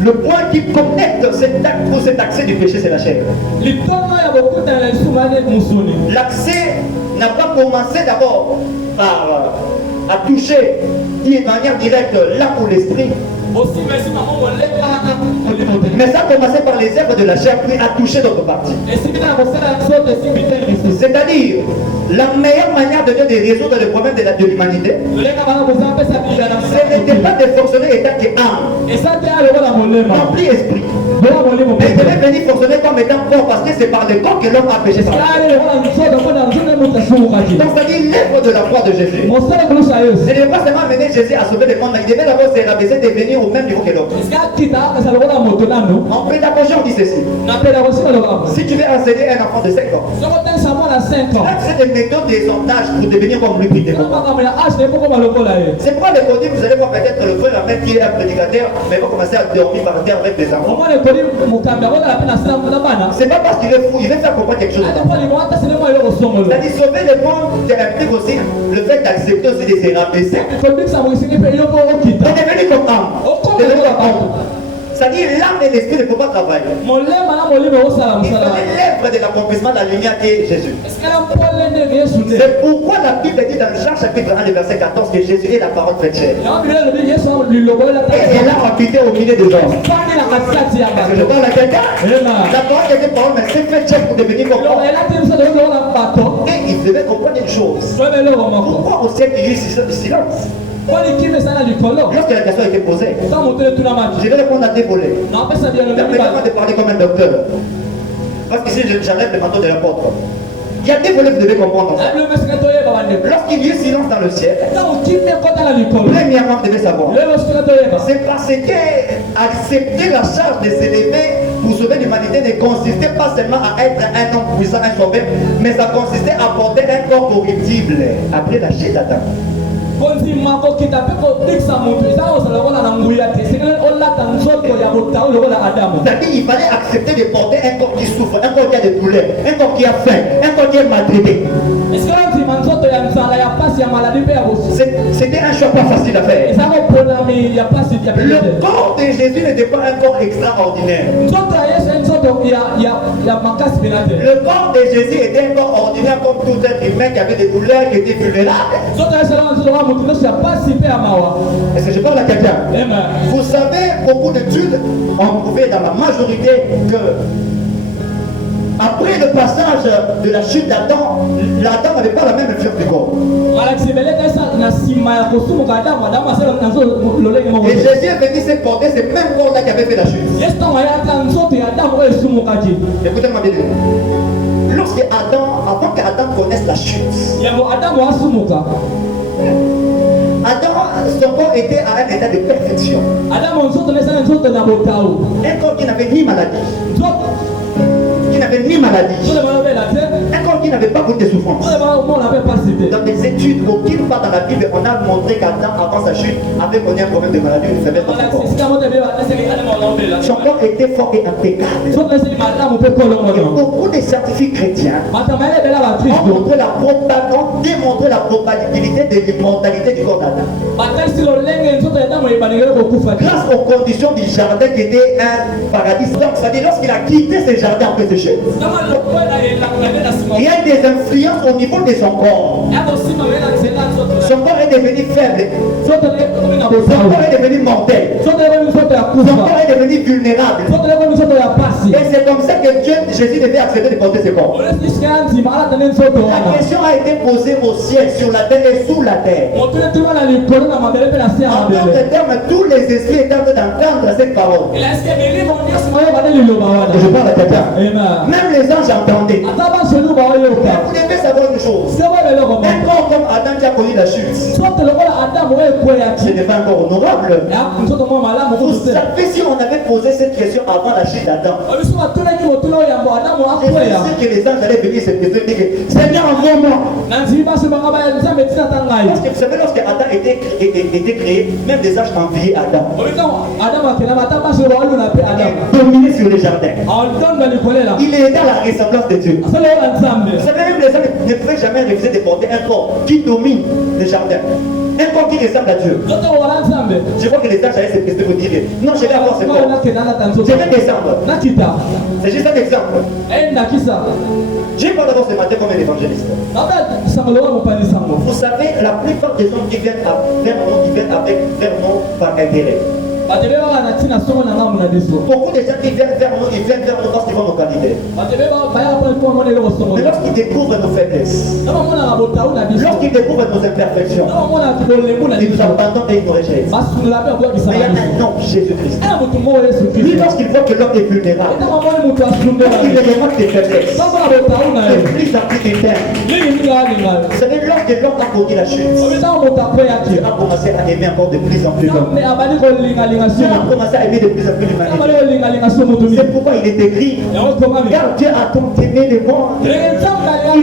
le point qui connecte cet acte ou cet accès du péché, c'est la chair. L'accès n'a pas commencé d'abord par à toucher de manière directe l'âme ou l'esprit. Mais ça a commencé par les œuvres de la chair, puis a touché d'autres parties. C'est-à-dire, la meilleure manière de résoudre le problème de l'humanité, ce n'était pas de fonctionner étant qu'âme, rempli esprit. Mais il devait venir fonctionner comme étant corps, parce que c'est par le corps que l'homme a péché par la chair. Donc c'est-à-dire l'œuvre de la croix de Jésus. Ce n'est pas seulement amener Jésus à sauver le monde, mais il devait d'abord se rabaisser de venir au même niveau que l'autre. En pédagogie, on dit ceci. Si tu veux enseigner un enfant de 5 ans, c'est des méthodes des sondages pour devenir comme lui. C'est pourquoi les codis, vous allez voir peut-être le frère même qui est un prédicateur, mais va commencer à dormir par terre avec des enfants. C'est pas parce qu'il est fou, il veut faire comprendre quelque chose. C'est-à-dire sauver le monde, ça implique aussi le fait d'accepter aussi de se rabaisser. On est venu comme âme. C'est-à-dire l'âme et l'esprit ne peuvent pas travailler. Il fallait l'œuvre de l'accomplissement de la lumière qui est Jésus. C'est pourquoi la Bible dit dans Jean chapitre 1, verset 14 que Jésus est la parole faite chair. Et elle a habité au milieu des hommes. Est-ce que je parle à quelqu'un? La parole était parole, mais c'est faite chair pour devenir comme moi. Et il devait comprendre une chose. Pourquoi au siècle il y a eu silence? Lorsque la question a été posée, je vais répondre à des volets. Permettez-moi de parler comme un docteur. Parce que si j'enlève le manteau de l'apôtre, il y a des volets que vous devez comprendre. Lorsqu'il y a eu silence dans le ciel, premièrement, vous devez savoir, c'est parce que accepter la charge de s'élever pour sauver l'humanité ne consistait pas seulement à être un homme puissant, un sauveur, mais ça consistait à porter un corps corruptible après la chute d'Adam. C'est-à-dire il fallait accepter de porter un corps qui souffre, un corps qui a des douleurs, un corps qui a faim, un corps qui est maltraité. C'était un choix pas facile à faire. Le corps de Jésus n'était pas un corps extraordinaire. Le corps de Jésus était un corps ordinaire comme tout être humain qui avait des douleurs, qui était vulnérable. Est-ce que je parle à quelqu'un? Vous savez, beaucoup d'études ont prouvé dans la majorité que après le passage de la chute d'Adam, l'Adam n'avait pas la même influence du corps. Et Jésus est venu se porter ce même corps-là qui avait fait la chute. Écoutez-moi bien. Lorsque Adam, avant qu'Adam connaisse la chute, Adam, son corps était à un état de perfection. Un corps qui n'avait ni maladie. Un corps qui n'avait pas beaucoup de souffrance. Dans des études, aucune part dans la Bible, on a montré qu'Adam, avant sa chute, avait connu un problème de maladie ou de faiblesse dans son corps. Son corps était fort et impeccable. Et beaucoup de scientifiques chrétiens ont démontré la probabilité de l'immortalité du corps d'Adam. Grâce aux conditions du jardin qui était un paradis. Donc, c'est-à-dire lorsqu'il a quitté ce jardin après ce chute, il y a des influences au niveau de son corps. Son corps est devenu faible. Son corps est devenu mortel. Son corps est devenu vulnérable. Et c'est comme ça que Dieu, Jésus devait accepter de porter ce corps. La question a été posée au ciel, sur la terre et sous la terre. En d'autres termes, tous les esprits étaient en train d'entendre cette parole. Je parle à quelqu'un. Même les anges entendaient. Mais vous devez savoir une chose. Un corps comme Adam Adam qui a connu la chute, ce n'est pas encore honorable. Vous savez, si on avait posé cette question avant la chute d'Adam, je suis sûr que les anges allaient venir se poser et dire Seigneur, envoie-moi. Parce que vous savez, lorsque Adam était créé, même les anges enviaient Adam. Il dominait sur les jardins. Il est dans la ressemblance de Dieu. Vous savez, même les anges ne pouvaient jamais refuser de porter un corps qui domine les jardins. Un corps qui ressemble à Dieu. Je crois que les anges allaient se poser pour dire non, je vais avoir ce corps. Je vais descendre. C'est juste un exemple. Je parle d'abord ce matin comme un évangéliste. Vous savez, la plupart des gens qui viennent vers nous, ils viennent vers nous par intérêt. Beaucoup de gens qui viennent vers nous, ils viennent vers nous parce qu'ils voient nos qualités. Mais lorsqu'ils découvrent nos faiblesses, lorsqu'ils découvrent nos imperfections, ils nous abandonnent et ils nous rejettent. Mais il y a un homme, Jésus-Christ. Lui, lorsqu'il voit que l'homme est vulnérable, lorsqu'il remarque des faiblesses, c'est plus en plus interne. Vous savez, lorsque l'homme a connu la chute, Dieu a commencé à aimer encore de plus en plus l'homme. Dieu a commencé à aimer de plus en plus l'humanité. C'est pourquoi il est écrit, car Dieu a tant aimé le monde, il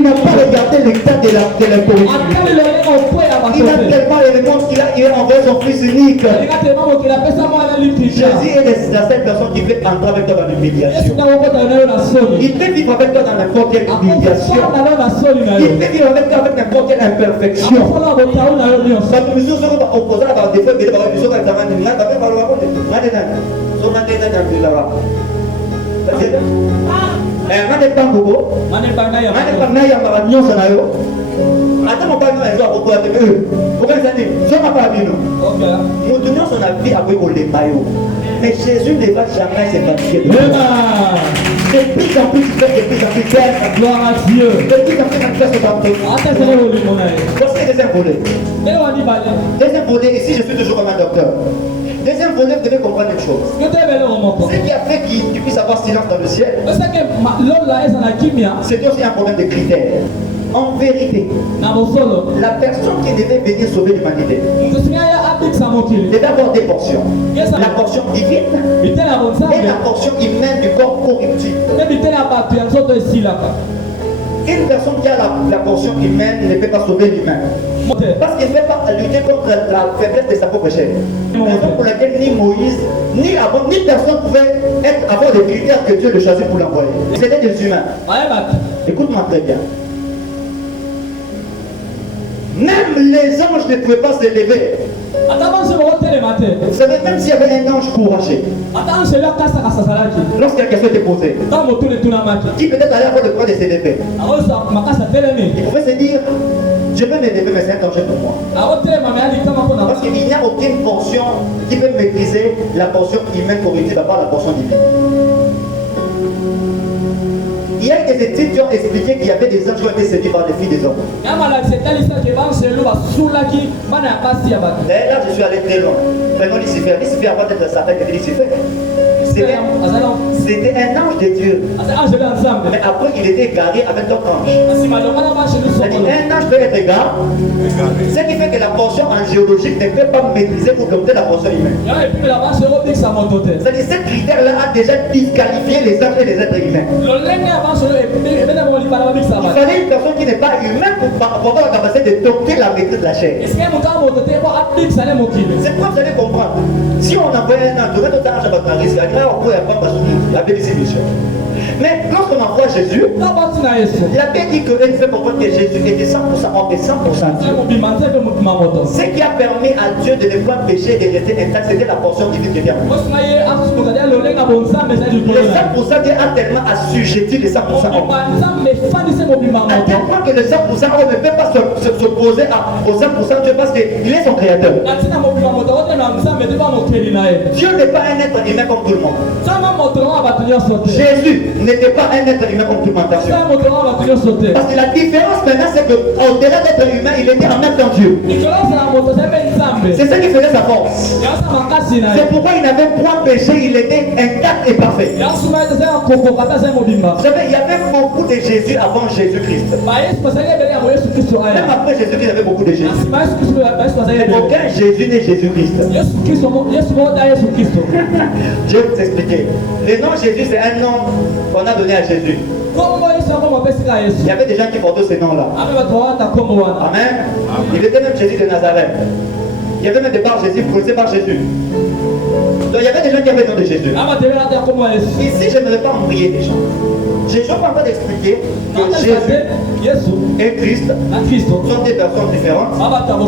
n'a pas regardé l'état de la corruption. Il a tellement aimé le monde qu'il a envoyé son fils unique. Jésus est la seule personne qui peut entrer avec toi dans l'humiliation. Il peut vivre avec toi dans n'importe quelle humiliation. Il peut vivre avec toi avec n'importe quelle imperfection. Mais Jésus ne va jamais se fatiguer de toi. De plus en plus, tu fais de plus en plus belle. Gloire à Dieu. De plus en plus, tu fais ce bateau. Voici le deuxième volet. Deuxième volet, ici je suis toujours comme un docteur. Deuxième volet, vous devez comprendre une chose. Ce qui a fait qu'il puisse avoir silence dans le ciel, c'est aussi un problème de critères. En vérité, la personne qui devait venir sauver l'humanité devait avoir deux portions. La portion divine et la portion humaine du corps corruptible. Une personne qui a la portion humaine ne peut pas sauver l'humain. Parce qu'il ne peut pas lutter contre la faiblesse de sa propre chair. C'est la raison pour laquelle ni Moïse, ni personne pouvait avoir des critères que Dieu le choisit pour l'envoyer. C'était des humains. Écoute-moi très bien. Même les anges ne pouvaient pas se lever. Vous savez, même s'il y avait un ange courageux, lorsqu'il y a question était posée, qui peut-être allait avoir le droit de se lever, il pouvait se dire, je vais me lever, mais c'est un danger pour moi. Parce qu'il n'y a aucune portion qui peut maîtriser la portion humaine corruptible à part la portion divine. Il y a des études qui ont expliqué qu'il y avait des anges qui ont été séduits par les filles des hommes. Là, je suis allé très loin. Prenons Lucifer. Lucifer, avant d'être Satan, c'était Lucifer. C'était un ange de Dieu. Mais après, il était égaré avec d'autres anges. C'est-à-dire, un ange peut être égaré. Ce qui fait que la portion angéologique ne peut pas maîtriser ou dompter la portion humaine. C'est-à-dire, ce critère-là a déjà disqualifié les anges et les êtres humains. Il fallait une personne qui n'est pas humaine pour avoir la capacité de dompter la maîtrise de la chair. C'est pourquoi vous allez comprendre. Si on envoie un ange, on va à votre mari, la bénédiction. Mais lorsqu'on envoie Jésus, la Bible dit que elle fait comprendre que Jésus était 100% homme et 100% Dieu. Ce qui a permis à Dieu de ne pas pécher et de rester intact, c'était la portion divine qui était en lui. Le 100% Dieu a tellement assujetti le 100% homme. À tel point que le 100% homme ne peut pas s'opposer au 100% Dieu parce qu'il est son créateur. Dieu n'est pas un être humain comme tout le monde. Jésus n'était pas un être humain comme tout le monde. Attention. Parce que la différence maintenant, c'est qu'au-delà d'être humain, il était en même temps Dieu. C'est ça qui faisait sa force. C'est pourquoi il n'avait point péché, il était intact et parfait. Vous savez, il y avait beaucoup de Jésus avant Jésus-Christ. Même après Jésus-Christ, il y avait beaucoup de Jésus. Aucun Jésus n'est Jésus-Christ. Je vais vous expliquer. Le nom Jésus, c'est un nom qu'on a donné à Jésus. Il y avait des gens qui portaient ce nom-là. Amen. Il était même Jésus de Nazareth. Il y avait même des Bar Jésus, vous connaissez Bar Jésus. Donc il y avait des gens qui avaient le nom de Jésus. Ici, je ne vais pas embrouiller les gens. Je ne vais pas encore expliquer que Jésus et Christ sont des personnes différentes.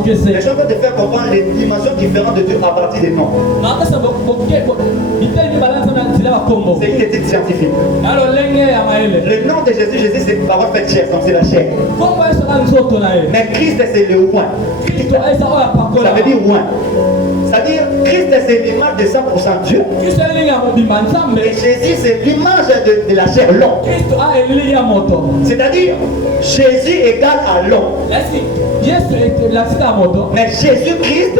Mais je suis en train de faire comprendre les dimensions différentes de Dieu à partir des noms. C'est une étude scientifique. Le nom de Jésus, Jésus c'est parole faite chair, donc c'est la chair. Mais Christ c'est le roi. Ça veut dire roi. C'est-à-dire Christ c'est l'image de 100% Dieu. Et Jésus c'est l'image de la chair, l'homme. C'est-à-dire Jésus égale à l'homme. Mais Jésus-Christ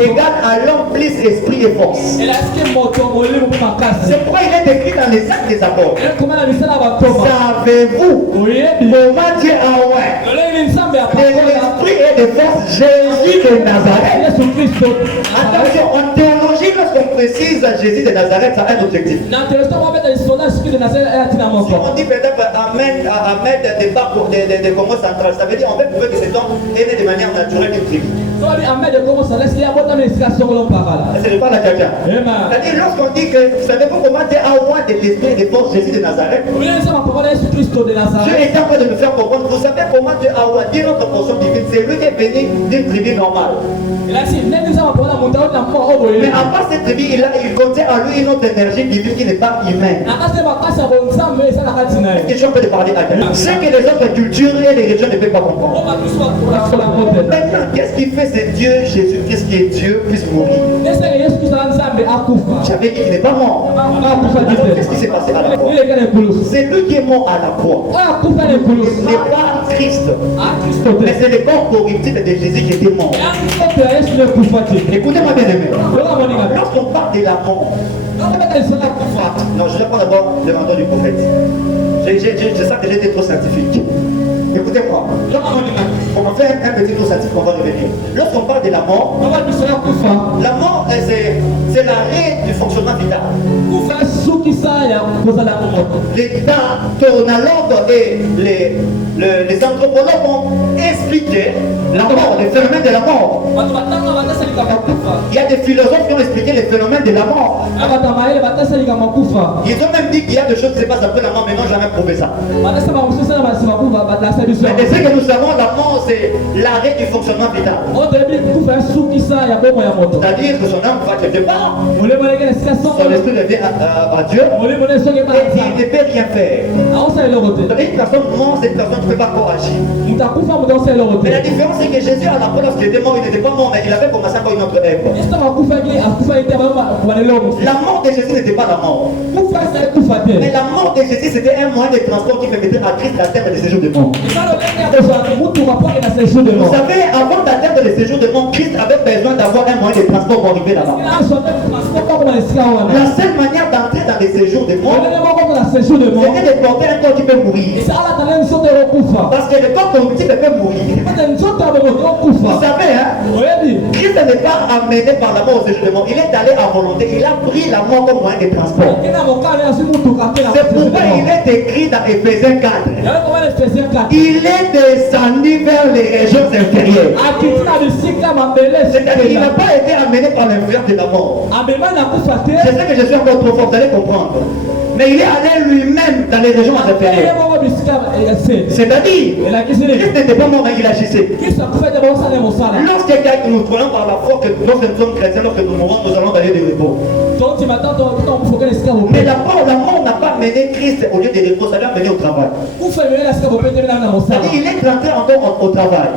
égale à l'homme plus esprit et force. C'est pourquoi il est écrit dans les actes des apôtres. Savez-vous comment Dieu a oint de l'esprit et de force Jésus de Nazareth? Attention, en théologie, lorsqu'on précise Jésus de Nazareth, ça a un objectif. Si on dit peut-être Ahmed de Congo central, ça veut dire en fait que cet homme est né de manière naturelle d'une tribu. C'est pas la caca. C'est-à-dire lorsqu'on dit que vous savez pas comment Dieu a oint de l'esprit et de force Jésus de Nazareth, Dieu est en train de nous faire comprendre. Vous savez comment Dieu a oint notre portion divine. C'est lui qui est venu d'une tribu normale. Mais à part cette tribu, il contient en lui une autre énergie divine qui n'est pas humaine. Est-ce que je peux te parler à quelqu'un? C'est que les autres cultures et les religions ne peuvent pas comprendre. Maintenant, qu'est-ce qui fait ce Dieu, Jésus, qu'est-ce qui est Dieu, puisse mourir? J'avais dit qu'il n'est pas mort. Qu'est-ce qui s'est passé à la croix? C'est lui qui est mort à la croix. Ce n'est pas Christ. Mais c'est le corps corruptible de Jésus qui était mort. Écoutez-moi bien aimé. Lorsqu'on parle de la mort, non, je vais prendre d'abord le mandat du prophète. Je sens que j'ai été trop scientifique. Écoutez-moi, on va faire un petit tour scientifique, on va revenir. Lorsqu'on parle de la mort, c'est l'arrêt du fonctionnement vital. L'État tourne à l'ordre et les anthropologues ont expliqué la mort, le phénomène de la mort. Il y a des philosophes qui ont expliqué les phénomènes de la mort. Ils ont même dit qu'il y a des choses qui se passent après la mort, mais n'ont jamais prouvé ça. Mais de ce que nous savons, la mort c'est l'arrêt du fonctionnement vital. C'est-à-dire que son âme va quelque part, son esprit revient à Dieu, et il ne peut rien faire. Une personne mort, c'est une personne qui ne peut pas encore agir. Mais la différence c'est que Jésus à la fois lorsqu'il était mort, il n'était pas mort, mais il avait commencé encore une autre œuvre. La mort de Jésus n'était pas la mort. Mais la mort de Jésus c'était un moyen de transport qui permettait à Christ d'atteindre le séjour de mort. Vous savez, avant d'atteindre le séjour de mort, Christ avait besoin d'avoir un moyen de transport pour arriver là-bas. La seule manière d'entrer dans le séjour de mort, c'était de porter un corps qui peut mourir. Parce que le corps corruptible peut mourir. Vous savez, hein, Christ n'est pas amené par la mort au séjour de mort. Il est allé à volonté. Il a pris la mort comme moyen de transport. C'est pourquoi il est écrit dans Éphésiens 4. Il est descendu vers les régions inférieures. C'est-à-dire qu'il n'a pas été amené par l'influence de la mort. C'est ce que je suis encore trop fort, vous allez comprendre. Mais il est allé lui-même dans les régions inférieures. C'est-à-dire, Christ n'était pas mort, mais il agissait. Lorsque nous croyons par la foi que lorsque nous sommes chrétiens, lorsque nous mourons, nous allons aller de repos. Mais la mort n'a pas mené Christ au lieu de repos, ça l'a mené au travail. C'est-à-dire, il est rentré encore au travail.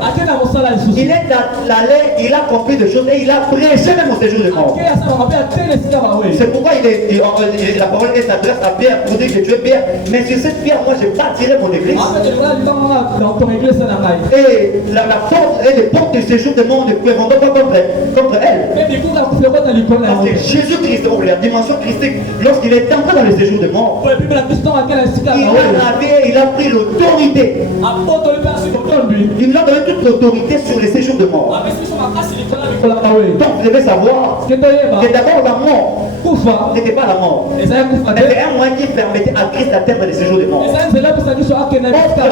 Il est allé, il a compris des choses et il a prêché même au séjour de mort. C'est pourquoi la parole s'adresse à Pierre pour dire que tu es Pierre. Mais sur cette pierre, moi je bâtirai mon église. Et la porte et les portes du séjour de mort ne pourront pas contre elle. Parce que Jésus-Christ, la dimension christique, lorsqu'il est entré dans le séjour de mort, il a pris l'autorité. Il nous a donné toute l'autorité sur les séjours de mort. Donc vous devez savoir que d'abord la mort n'était pas la mort. C'était un moyen qui permettait à Christ d'atteindre les séjours de mort. Autre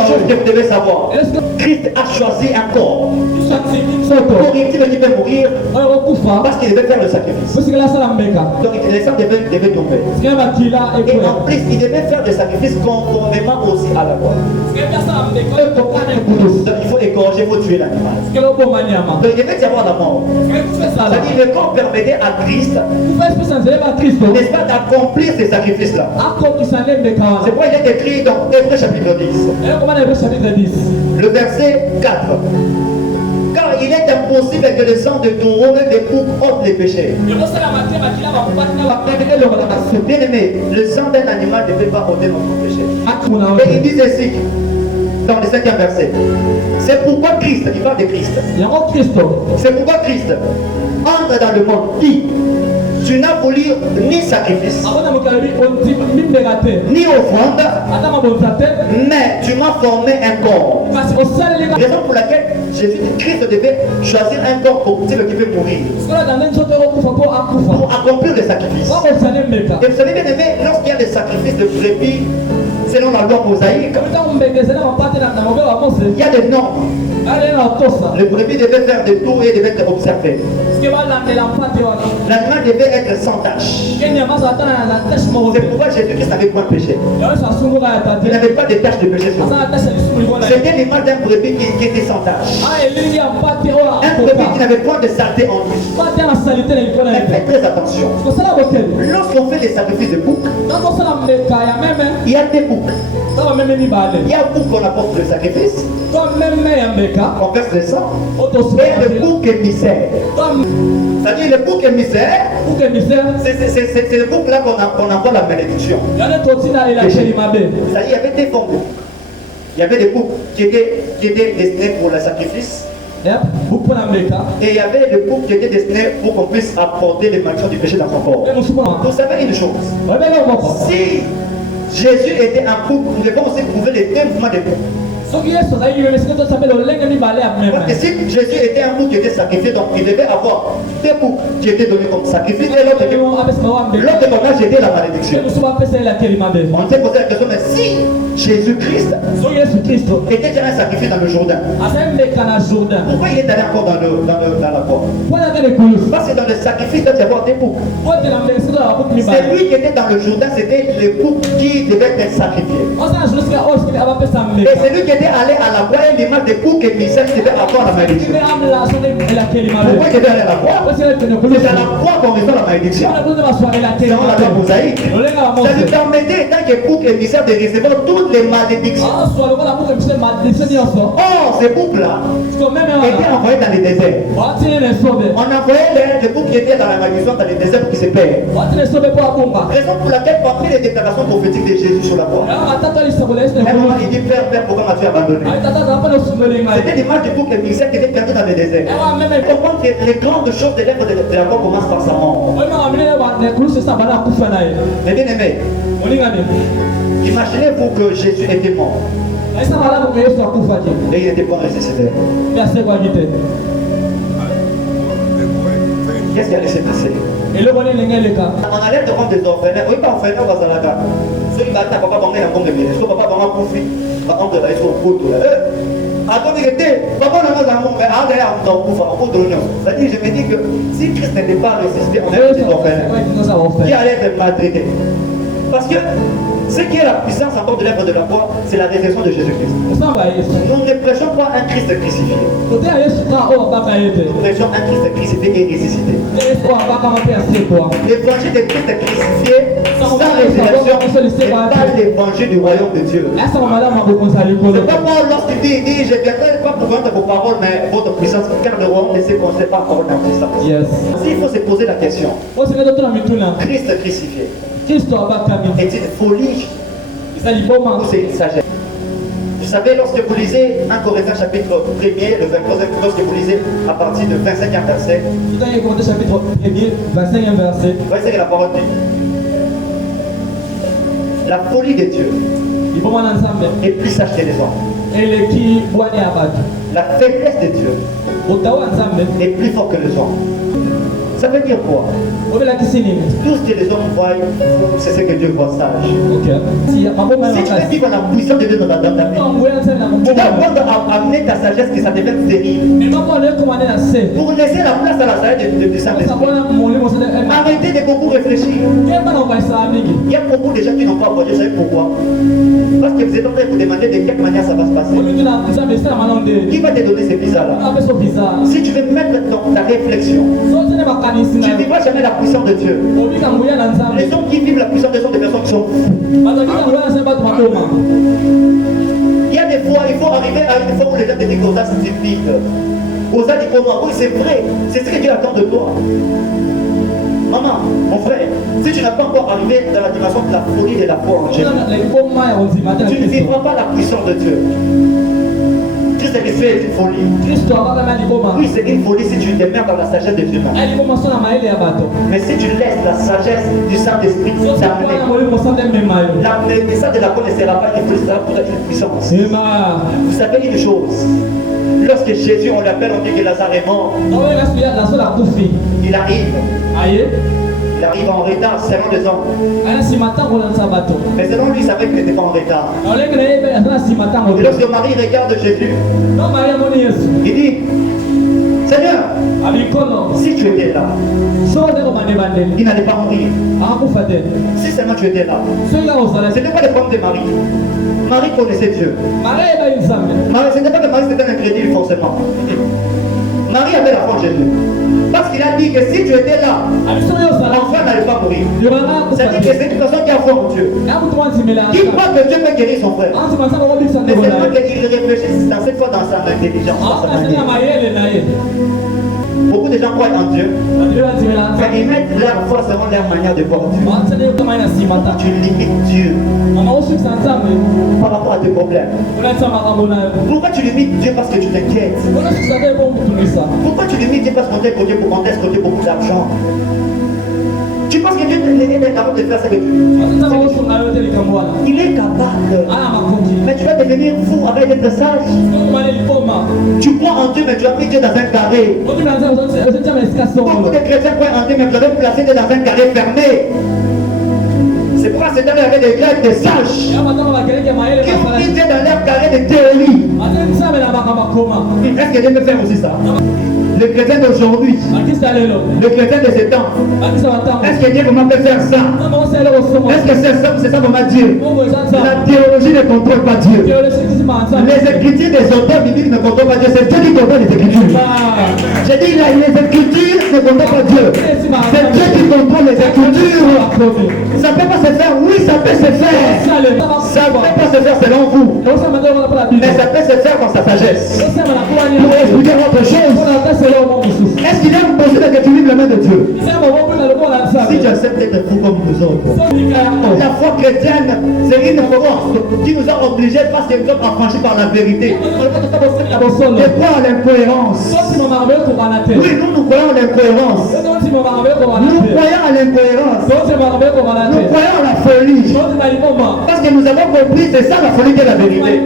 chose que vous devez savoir, Christ a choisi un corps. Corruptible qui peut mourir parce qu'il devait faire le sacrifice. Donc les sangs devaient tomber. Et en plus, il devait faire des sacrifices conformément aussi à la loi. Donc il faut égorger, il faut tuer l'animal. Donc il devait y avoir la mort. C'est-à-dire le corps permettait à Christ, n'est-ce pas, d'accomplir ces sacrifices-là. C'est pourquoi il est écrit dans Hébreux chapitre 10. Le verset 4. Car il est impossible que le sang de taureau et des boucs ôte les péchés. Bien aimé, le sang d'un animal ne peut pas ôter notre péché. Et il dit ceci dans le 5e verset. C'est pourquoi Christ, il parle de Christ. C'est pourquoi Christ entre dans le monde dit: tu n'as voulu ni sacrifice, ni offrande, mais tu m'as formé un corps. Raison pour laquelle Christ devait choisir un corps corruptible qui peut mourir pour accomplir le sacrifice. Et vous savez bien aimé, lorsqu'il y a des sacrifices de brebis selon la loi mosaïque, il y a des normes. Le brebis devait faire des tours et devait être observé. L'animal devait être sans tache. C'est pourquoi Jésus-Christ n'avait point péché. Il n'avait pas de taches de péché sur lui. C'était l'image d'un brebis qui était sans tache. Un brebis qui n'avait point de saleté en lui. Mais faites très attention. Lorsqu'on fait les sacrifices de bouc, il y a des boucs. Il y a un bouc qu'on apporte le sacrifice, on verse le sang, et le bouc émissaire. C'est-à-dire le bouc émissaire, c'est le bouc là qu'on envoie la bénédiction. C'est-à-dire il y avait des formes de boucs. Il y avait des boucs qui étaient destinés pour le sacrifice. Et il y avait le bouc qui était destiné pour qu'on puisse apporter les maladies du péché dans son corps. Vous savez une chose, si Jésus était un bouc, nous devons aussi prouver les deux mouvements des boucs. Parce que si Jésus était un bouc qui était sacrifié, donc il devait avoir deux boucs qui étaient donnés comme sacrifice et l'autre qu'on a jeté la malédiction. On s'est posé la question, mais si Jésus-Christ était déjà un sacrifice dans le Jourdain, pourquoi il est allé encore dans la porte? Parce que dans le sacrifice, il doit y avoir des boucs. Celui qui était dans le Jourdain, c'était le bouc qui devait être sacrifié. Et celui qui était allé à la croix, l'image des boucs émissaires qui devait avoir la malédiction. Pourquoi il devait aller à la croix? C'est à la croix qu'on reçoit la malédiction. C'est dans la loi mosaïque. Ça lui permettait, tant que bouc émissaire, de recevoir toutes les malédictions. Or, ces boucs-là étaient envoyés dans les déserts. On envoyait les boucs qui étaient dans la malédiction dans les déserts pour qu'ils se perdent. Raison pour laquelle, parmi les déclarations prophétiques de Jésus sur la croix, il dit: Père, pourquoi m'as-tu abandonné? C'était l'image du bouc émissaire qui était perdu dans les déserts. On comprend que les grandes choses de l'œuvre de la croix commencent par sa mort. Mais bien aimé, imaginez-vous que Jésus était mort et il n'était pas ressuscité. Qu'est-ce qui allait se passer? On allait devant des orphelins. Oui, pas orphelins, on va s'en aller. Ceux qui battent, papa, on est un bon de mille. Ceux papa, on a profit. On te laisse au bout. Attends, il était. Papa, on a un bon, mais allez, on t'en bouffe, on peut donner. C'est-à-dire, je me dis que si Christ n'était pas ressuscité, on est des orphelins qui allaient être maltraités. Parce que Ce qui est la puissance encore de l'œuvre de la foi, c'est la résurrection de Jésus-Christ. Nous ne prêchons pas un Christ crucifié. Nous prêchons un Christ crucifié et ressuscité. L'évangile de Christ crucifié sans résurrection n'est pas l'évangile du royaume de Dieu. C'est pas moi lorsqu'il dit, je viendrai pas pour vendre vos paroles, mais votre puissance, car le royaume ne se construit pas par la puissance. S'il faut se poser la question, Christ crucifié est une folie ou c'est une sagesse? Vous savez, lorsque vous lisez 1 Corinthiens chapitre 1er, le 23e, lorsque vous lisez à partir du 25e verset, voici que la parole dit. La folie de Dieu est plus sage que les hommes. La faiblesse de Dieu est plus forte que les hommes. Ça veut dire quoi? Tout ce que les hommes voient, c'est ce que Dieu voit sage. Si tu veux vivre la puissance de Dieu dans ta vie, tu dois apprendre à amener ta sagesse que ça devienne stérile. Pour laisser la place à la sagesse de Saint-Esprit. Arrêtez de beaucoup réfléchir. Il y a beaucoup de gens qui n'ont pas voyagé. Vous savez pourquoi? Parce que vous êtes en train de vous demander de quelle manière ça va se passer. Qui va te donner ces visas-là? Si tu veux mettre ta réflexion, tu ne vivras jamais la puissance de Dieu. Les hommes qui vivent la puissance de Dieu sont des personnes qui sont fous. Il y a des fois, il faut arriver à une fois où les gens te disent que ça c'est stupide. Osa dit comment? Oui, c'est vrai. C'est ce que Dieu attend de toi. Maman, mon frère, si tu n'as pas encore arrivé dans la dimension de la folie de la foi en Jésus, tu ne vivras pas la puissance de Dieu. Christ est fait une folie. Oui, c'est une folie si tu demeures dans la sagesse de Dieu. Mais si tu laisses la sagesse du Saint-Esprit t'amener, la message de la foi ne sera pas une folie, ça sera pour être une puissance. Vous savez une chose, lorsque Jésus, on l'appelle, on dit que Lazare est mort. Il arrive. Il arrive en retard selon les hommes. Mais selon lui, il savait qu'il n'était pas en retard. Et lorsque Marie regarde Jésus, il dit, Seigneur, si tu étais là, il n'allait pas mourir. Si seulement tu étais là, ce n'était pas le problème de Marie. Marie connaissait Dieu. Ce n'était pas que Marie c'était un incrédule forcément. Marie avait la foi en Jésus. Parce qu'il a dit que si tu étais là, l'enfant n'allait pas mourir. C'est-à-dire que c'est une personne qui a foi en Dieu. Qui croit que Dieu peut guérir son frère. Mais seulement qu'il réfléchisse dans cette fois dans sa intelligence. Beaucoup de gens croient en Dieu, mais ils mettent leur foi selon leur manière de voir Dieu. Tu limites Dieu par rapport à tes problèmes. Pourquoi tu limites Dieu parce que tu t'inquiètes? Pourquoi tu limites Dieu parce qu'on t'aide Dieu pour qu'on t'aide beaucoup d'argent? Tu penses que Dieu est capable de faire ça avec toi? Il est capable. Mais tu vas devenir fou avec d'être sage. Tu crois en Dieu, mais tu as mis Dieu dans un carré. Beaucoup de chrétiens croient en Dieu, mais tu as placé Dieu dans un carré fermé. C'est pourquoi c'est dans avec des grèves de sages qui ont mis Dieu dans leur carré de théorie. Est-ce que Dieu peut faire aussi ça? Le chrétien d'aujourd'hui, le chrétien de ces temps, est-ce que Dieu vraiment peut faire ça? Est-ce que c'est ça vraiment Dieu? La théologie ne contrôle pas Dieu. Les écritures des auteurs bibliques ne contrôlent pas Dieu. C'est Dieu qui contrôle les écritures. J'ai dit là, les écritures ne contrôlent pas Dieu. C'est Dieu qui contrôle les écritures. Ça ne peut pas se faire. Oui, ça peut se faire. Ça ne peut pas se faire selon vous. Mais ça peut se faire dans sa sagesse. Pour expliquer autre chose. Est-ce qu'il est possible que tu vives la main de Dieu? Si tu acceptes d'être fou comme nous autres. La foi chrétienne, c'est une force qui nous a obligés parce que nous sommes affranchis par la vérité. Je crois à l'incohérence. Oui, nous croyons à l'incohérence. Nous croyons à l'incohérence. Nous croyons à la folie. Parce que nous avons compris, c'est ça la folie qui est la vérité.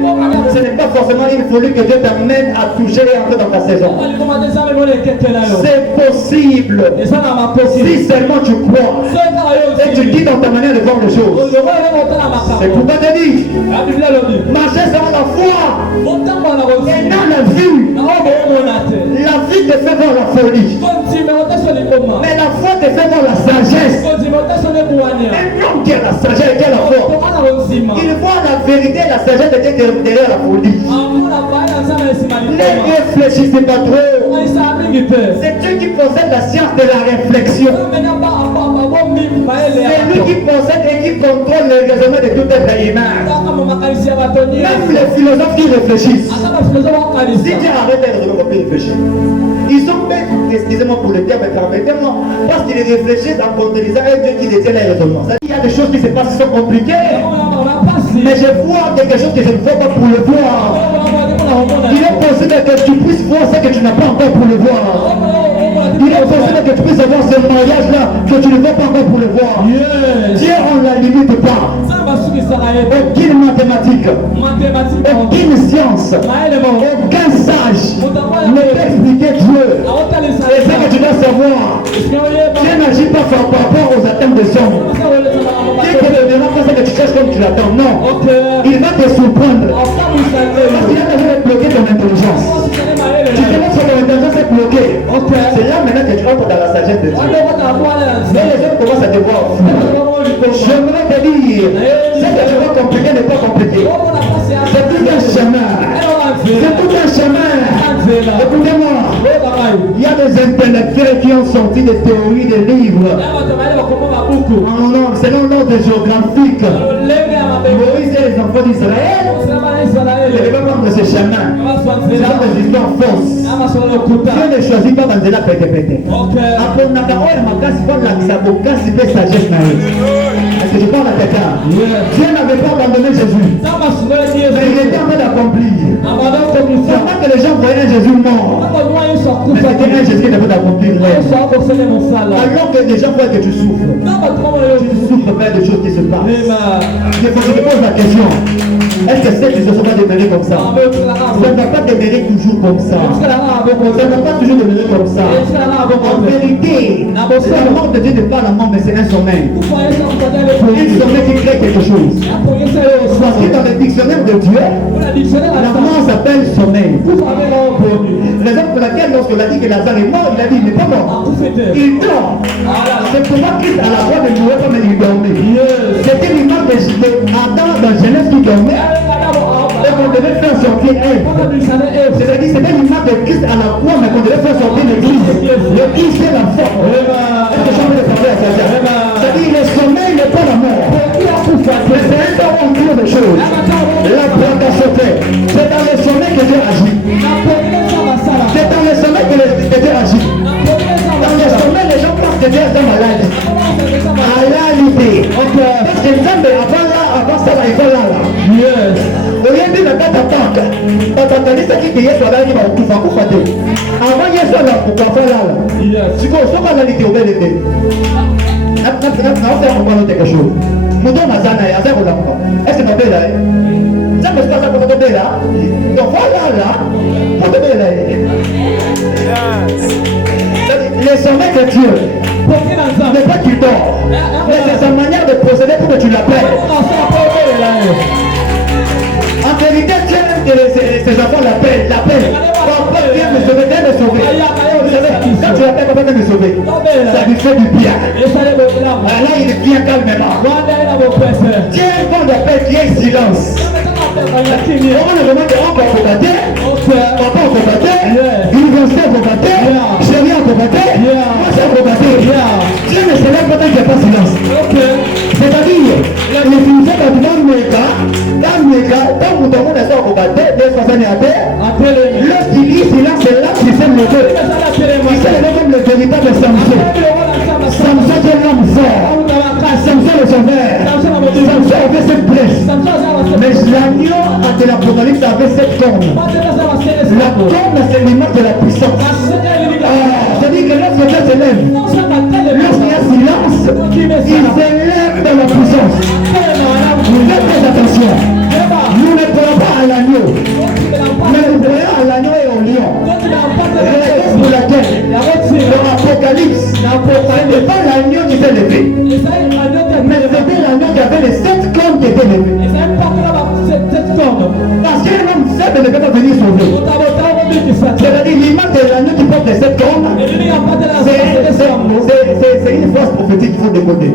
Ce n'est pas forcément une folie que Dieu t'amène à toucher et entrer dans ta saison. C'est possible. Si seulement tu crois et tu dis dans ta manière de voir les choses. C'est pourquoi tu dis marcher selon la foi et non la vue. La vue te fait voir la folie. Mais la foi te fait voir la sagesse. Et non, qui est la sagesse, qui est la foi. Il voit la vérité, la sagesse de Dieu derrière la folie. Ne réfléchissez pas trop. C'est Dieu qui possède la science de la réflexion. C'est lui qui possède et qui contrôle le raisonnement de tout être humain. Même les philosophes qui réfléchissent. Si Dieu arrête de raisonner, on peut réfléchir. Ils sont bêtes, excusez-moi pour le terme, mais permettez-moi, parce qu'ils réfléchissent en contredisant un Dieu qui détient les raisonnements. Il y a des choses qui se passent qui sont compliquées. Mais je vois quelque chose que je ne vois pas pour le voir. Il est possible que tu puisses voir ce que tu n'as pas encore pour le voir. Il est possible que tu puisses avoir ce mariage-là que tu ne vois pas encore pour le voir. Dieu, on ne la limite pas. Aucune mathématique, aucune science, aucun sage ne peut expliquer Dieu. Et ce que tu dois savoir, Dieu n'agit pas par rapport aux attentes des hommes. Dieu ne te donnera pas ce que tu cherches comme tu l'attends. Non. Il va te surprendre. Parce qu'il a déjà bloqué ton intelligence. Tu te montres que ton intelligence est bloquée. C'est là maintenant que tu entres dans la sagesse de Dieu. Et les gens commencent à te voir. J'aimerais te dire, ce que tu vois compliqué n'est pas compliqué. C'est tout un chemin. C'est tout un chemin. Écoutez-moi. Il y a des intellectuels qui ont sorti des théories, des livres. Selon l'ordre géographique. Moïse et les enfants d'Israël ne devaient pas prendre ce chemin. Ce sont des histoires fausses. Dieu ne choisit pas dans la pété. Après, on a est-ce que je parle à quelqu'un? Dieu n'avait pas abandonné Jésus. Mais il était en train d'accomplir. Pendant que les gens voyaient un Jésus mort, mais c'était un Jésus qui devait d'accomplir. Alors que les gens voient que tu souffres, tu souffres vers des choses qui se passent. Il faut que je te pose la question. Est-ce que ces choses ne sont pas demeurées comme ça? Ça ne va pas demeurer toujours comme ça. Ça ne va pas toujours demeurer comme ça. En vérité, la mort de Dieu n'est pas la mort, mais c'est un sommeil. Un sommeil qui crée quelque chose. Parce que dans le dictionnaire de Dieu, la mort s'appelle sommeil. Raison pour laquelle lorsqu'on a dit que Lazare est mort, il a dit il n'est pas mort. Il dort. C'est pourquoi Christ à la croix ne mourait pas, mais il dormait. C'était l'image d'Adam dans Genèse qui dormait. Et qu'on devait faire sortir Ève. C'est-à-dire c'était l'image de Christ à la croix, mais qu'on devait faire sortir l'église. L'église c'est la force. Est-ce que j'ai envie de parler à quelqu'un? C'est-à-dire le sommeil n'est pas la mort. Mais c'est un temps où on clôt des choses. La porte a sauté. C'est dans le sommeil que Dieu agit. C'est dans le sommeil que Dieu agit. Dans le sommeil, les gens pensent que Dieu est malade. À réalité. Parce que Nzambe avant ça, il va là. Oyebi na kata paka tatakanisa kiki Yesu alali bakufa te avant Yesu ala kukufa lala siko soka na liti obelete na ofa komano te kesho mudo mazana ya zero la kwa est-ce que nobela nzambe se pasa kwa tobela donc voilà tobela le sommeil de Dieu n'est pas qu'il dort mais c'est sa manière de procéder pour que tu l'appelles. En vérité, Dieu aime que ses enfants l'appellent. Papa, viens me sauver, viens me sauver. Quand tu l'appelles, papa, viens me sauver. Ça lui fait du bien. Là, il vient calmement. Dieu aime quand on l'appelle, qu'il y ait silence. On me demande encore au combattre. Papa au combattre. Université au combattre. Chérie au combattre. Moi, c'est au combattre. Dieu ne se lève pas tant qu'il n'y a pas silence. C'est-à-dire, les philosophes dans le cas, quand vous demandez ça au combattre, lorsqu'il dit silence, c'est là qu'il s'est levé. Il s'est levé comme le véritable Samson. Samson est l'homme fort. Samson le sauveur. Samson avait cette brèche. Mais l'agneau de l'Apocalypse avait cette corne. La corne, c'est l'image de la puissance. C'est-à-dire que lorsque Dieu se lève, lorsqu'il y a silence, il s'élève dans la puissance. Faites très attention. Nous ne croyons pas à l'agneau, mais nous croyons à l'agneau et au lion. Raison pour laquelle dans l'Apocalypse, ce n'est pas l'agneau qui s'est levé, mais c'était l'agneau qui avait les 7 cornes qui étaient levées. Parce qu'un homme faible ne peut pas venir sauver. C'est-à-dire l'image de l'agneau qui porte les 7 cornes, c'est une force prophétique qu'il faut décoder.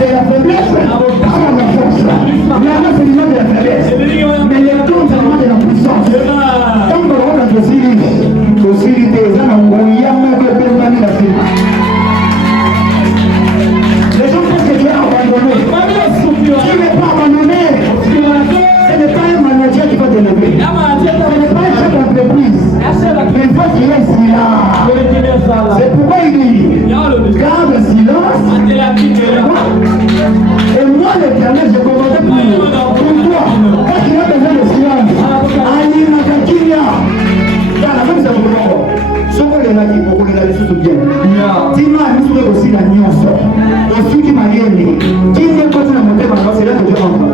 C'est la faiblesse. faiblesse. Parle de la force. L'alliance c'est l'union de la faiblesse. Mais les dons c'est l'union de la puissance. Quand on a aussi des gens qui ont les gens pensent que tu es abandonné. Tu n'es pas abandonné. Ce n'est pas un manager qui va te lever. Ce n'est pas un chef d'entreprise. Mais il faut qu'il y ait silence. C'est pourquoi il dit garde le silence. Et moi, l'Éternel, j'ai commandé pour toi. Quand tu as besoin de silence, allez, Nakakinia. Dans la même seconde, ce qu'on les a dit, pour qu'on les a dit sous bien. Dis-moi, nous sommes aussi la nuance. Aussi qui m'a dit, qui n'est pas la montée, c'est là que je rentre.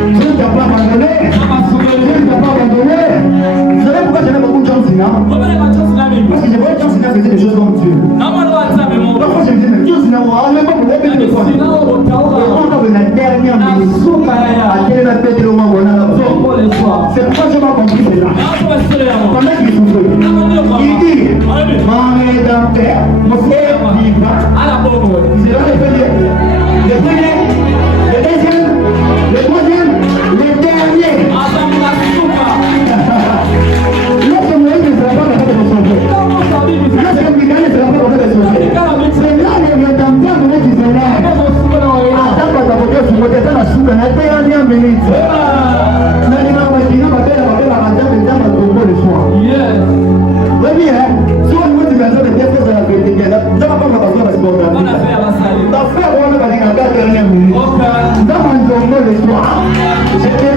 Je ne t'ai pas abandonné. Je ne t'ai pas abandonné. Vous savez pourquoi j'avais beaucoup de chance, non? Parce que j'ai pas de chance, il faisait des choses comme Dieu. Parfois, je me dis, mais Dieu, c'est là, on n'a pas pour les bêtes de fois. Et on a la dernière minute. À quelle la bête de l'homme, on a la foi. C'est pourquoi je m'ai compris cela. Pendant qu'il souffre, il dit, mon rédempteur, mon frère vivant. C'est là le premier, le deuxième, le troisième, le dernier. Lorsque Moïse ne sera pas capable de sauver, lorsque Michael ne sera pas capable de sauver, c'est là le rédempteur de notre Israël. Attends quand tu as sauvé, tu as la soupe, tu as été en dernière minute. Oui, hein. Si on nous dit maintenant de défense de la vérité, ça va pas me passer parce qu'on a dit. Ta frère, on va dire à la dernière minute. Dans mon journal le soir, j'étais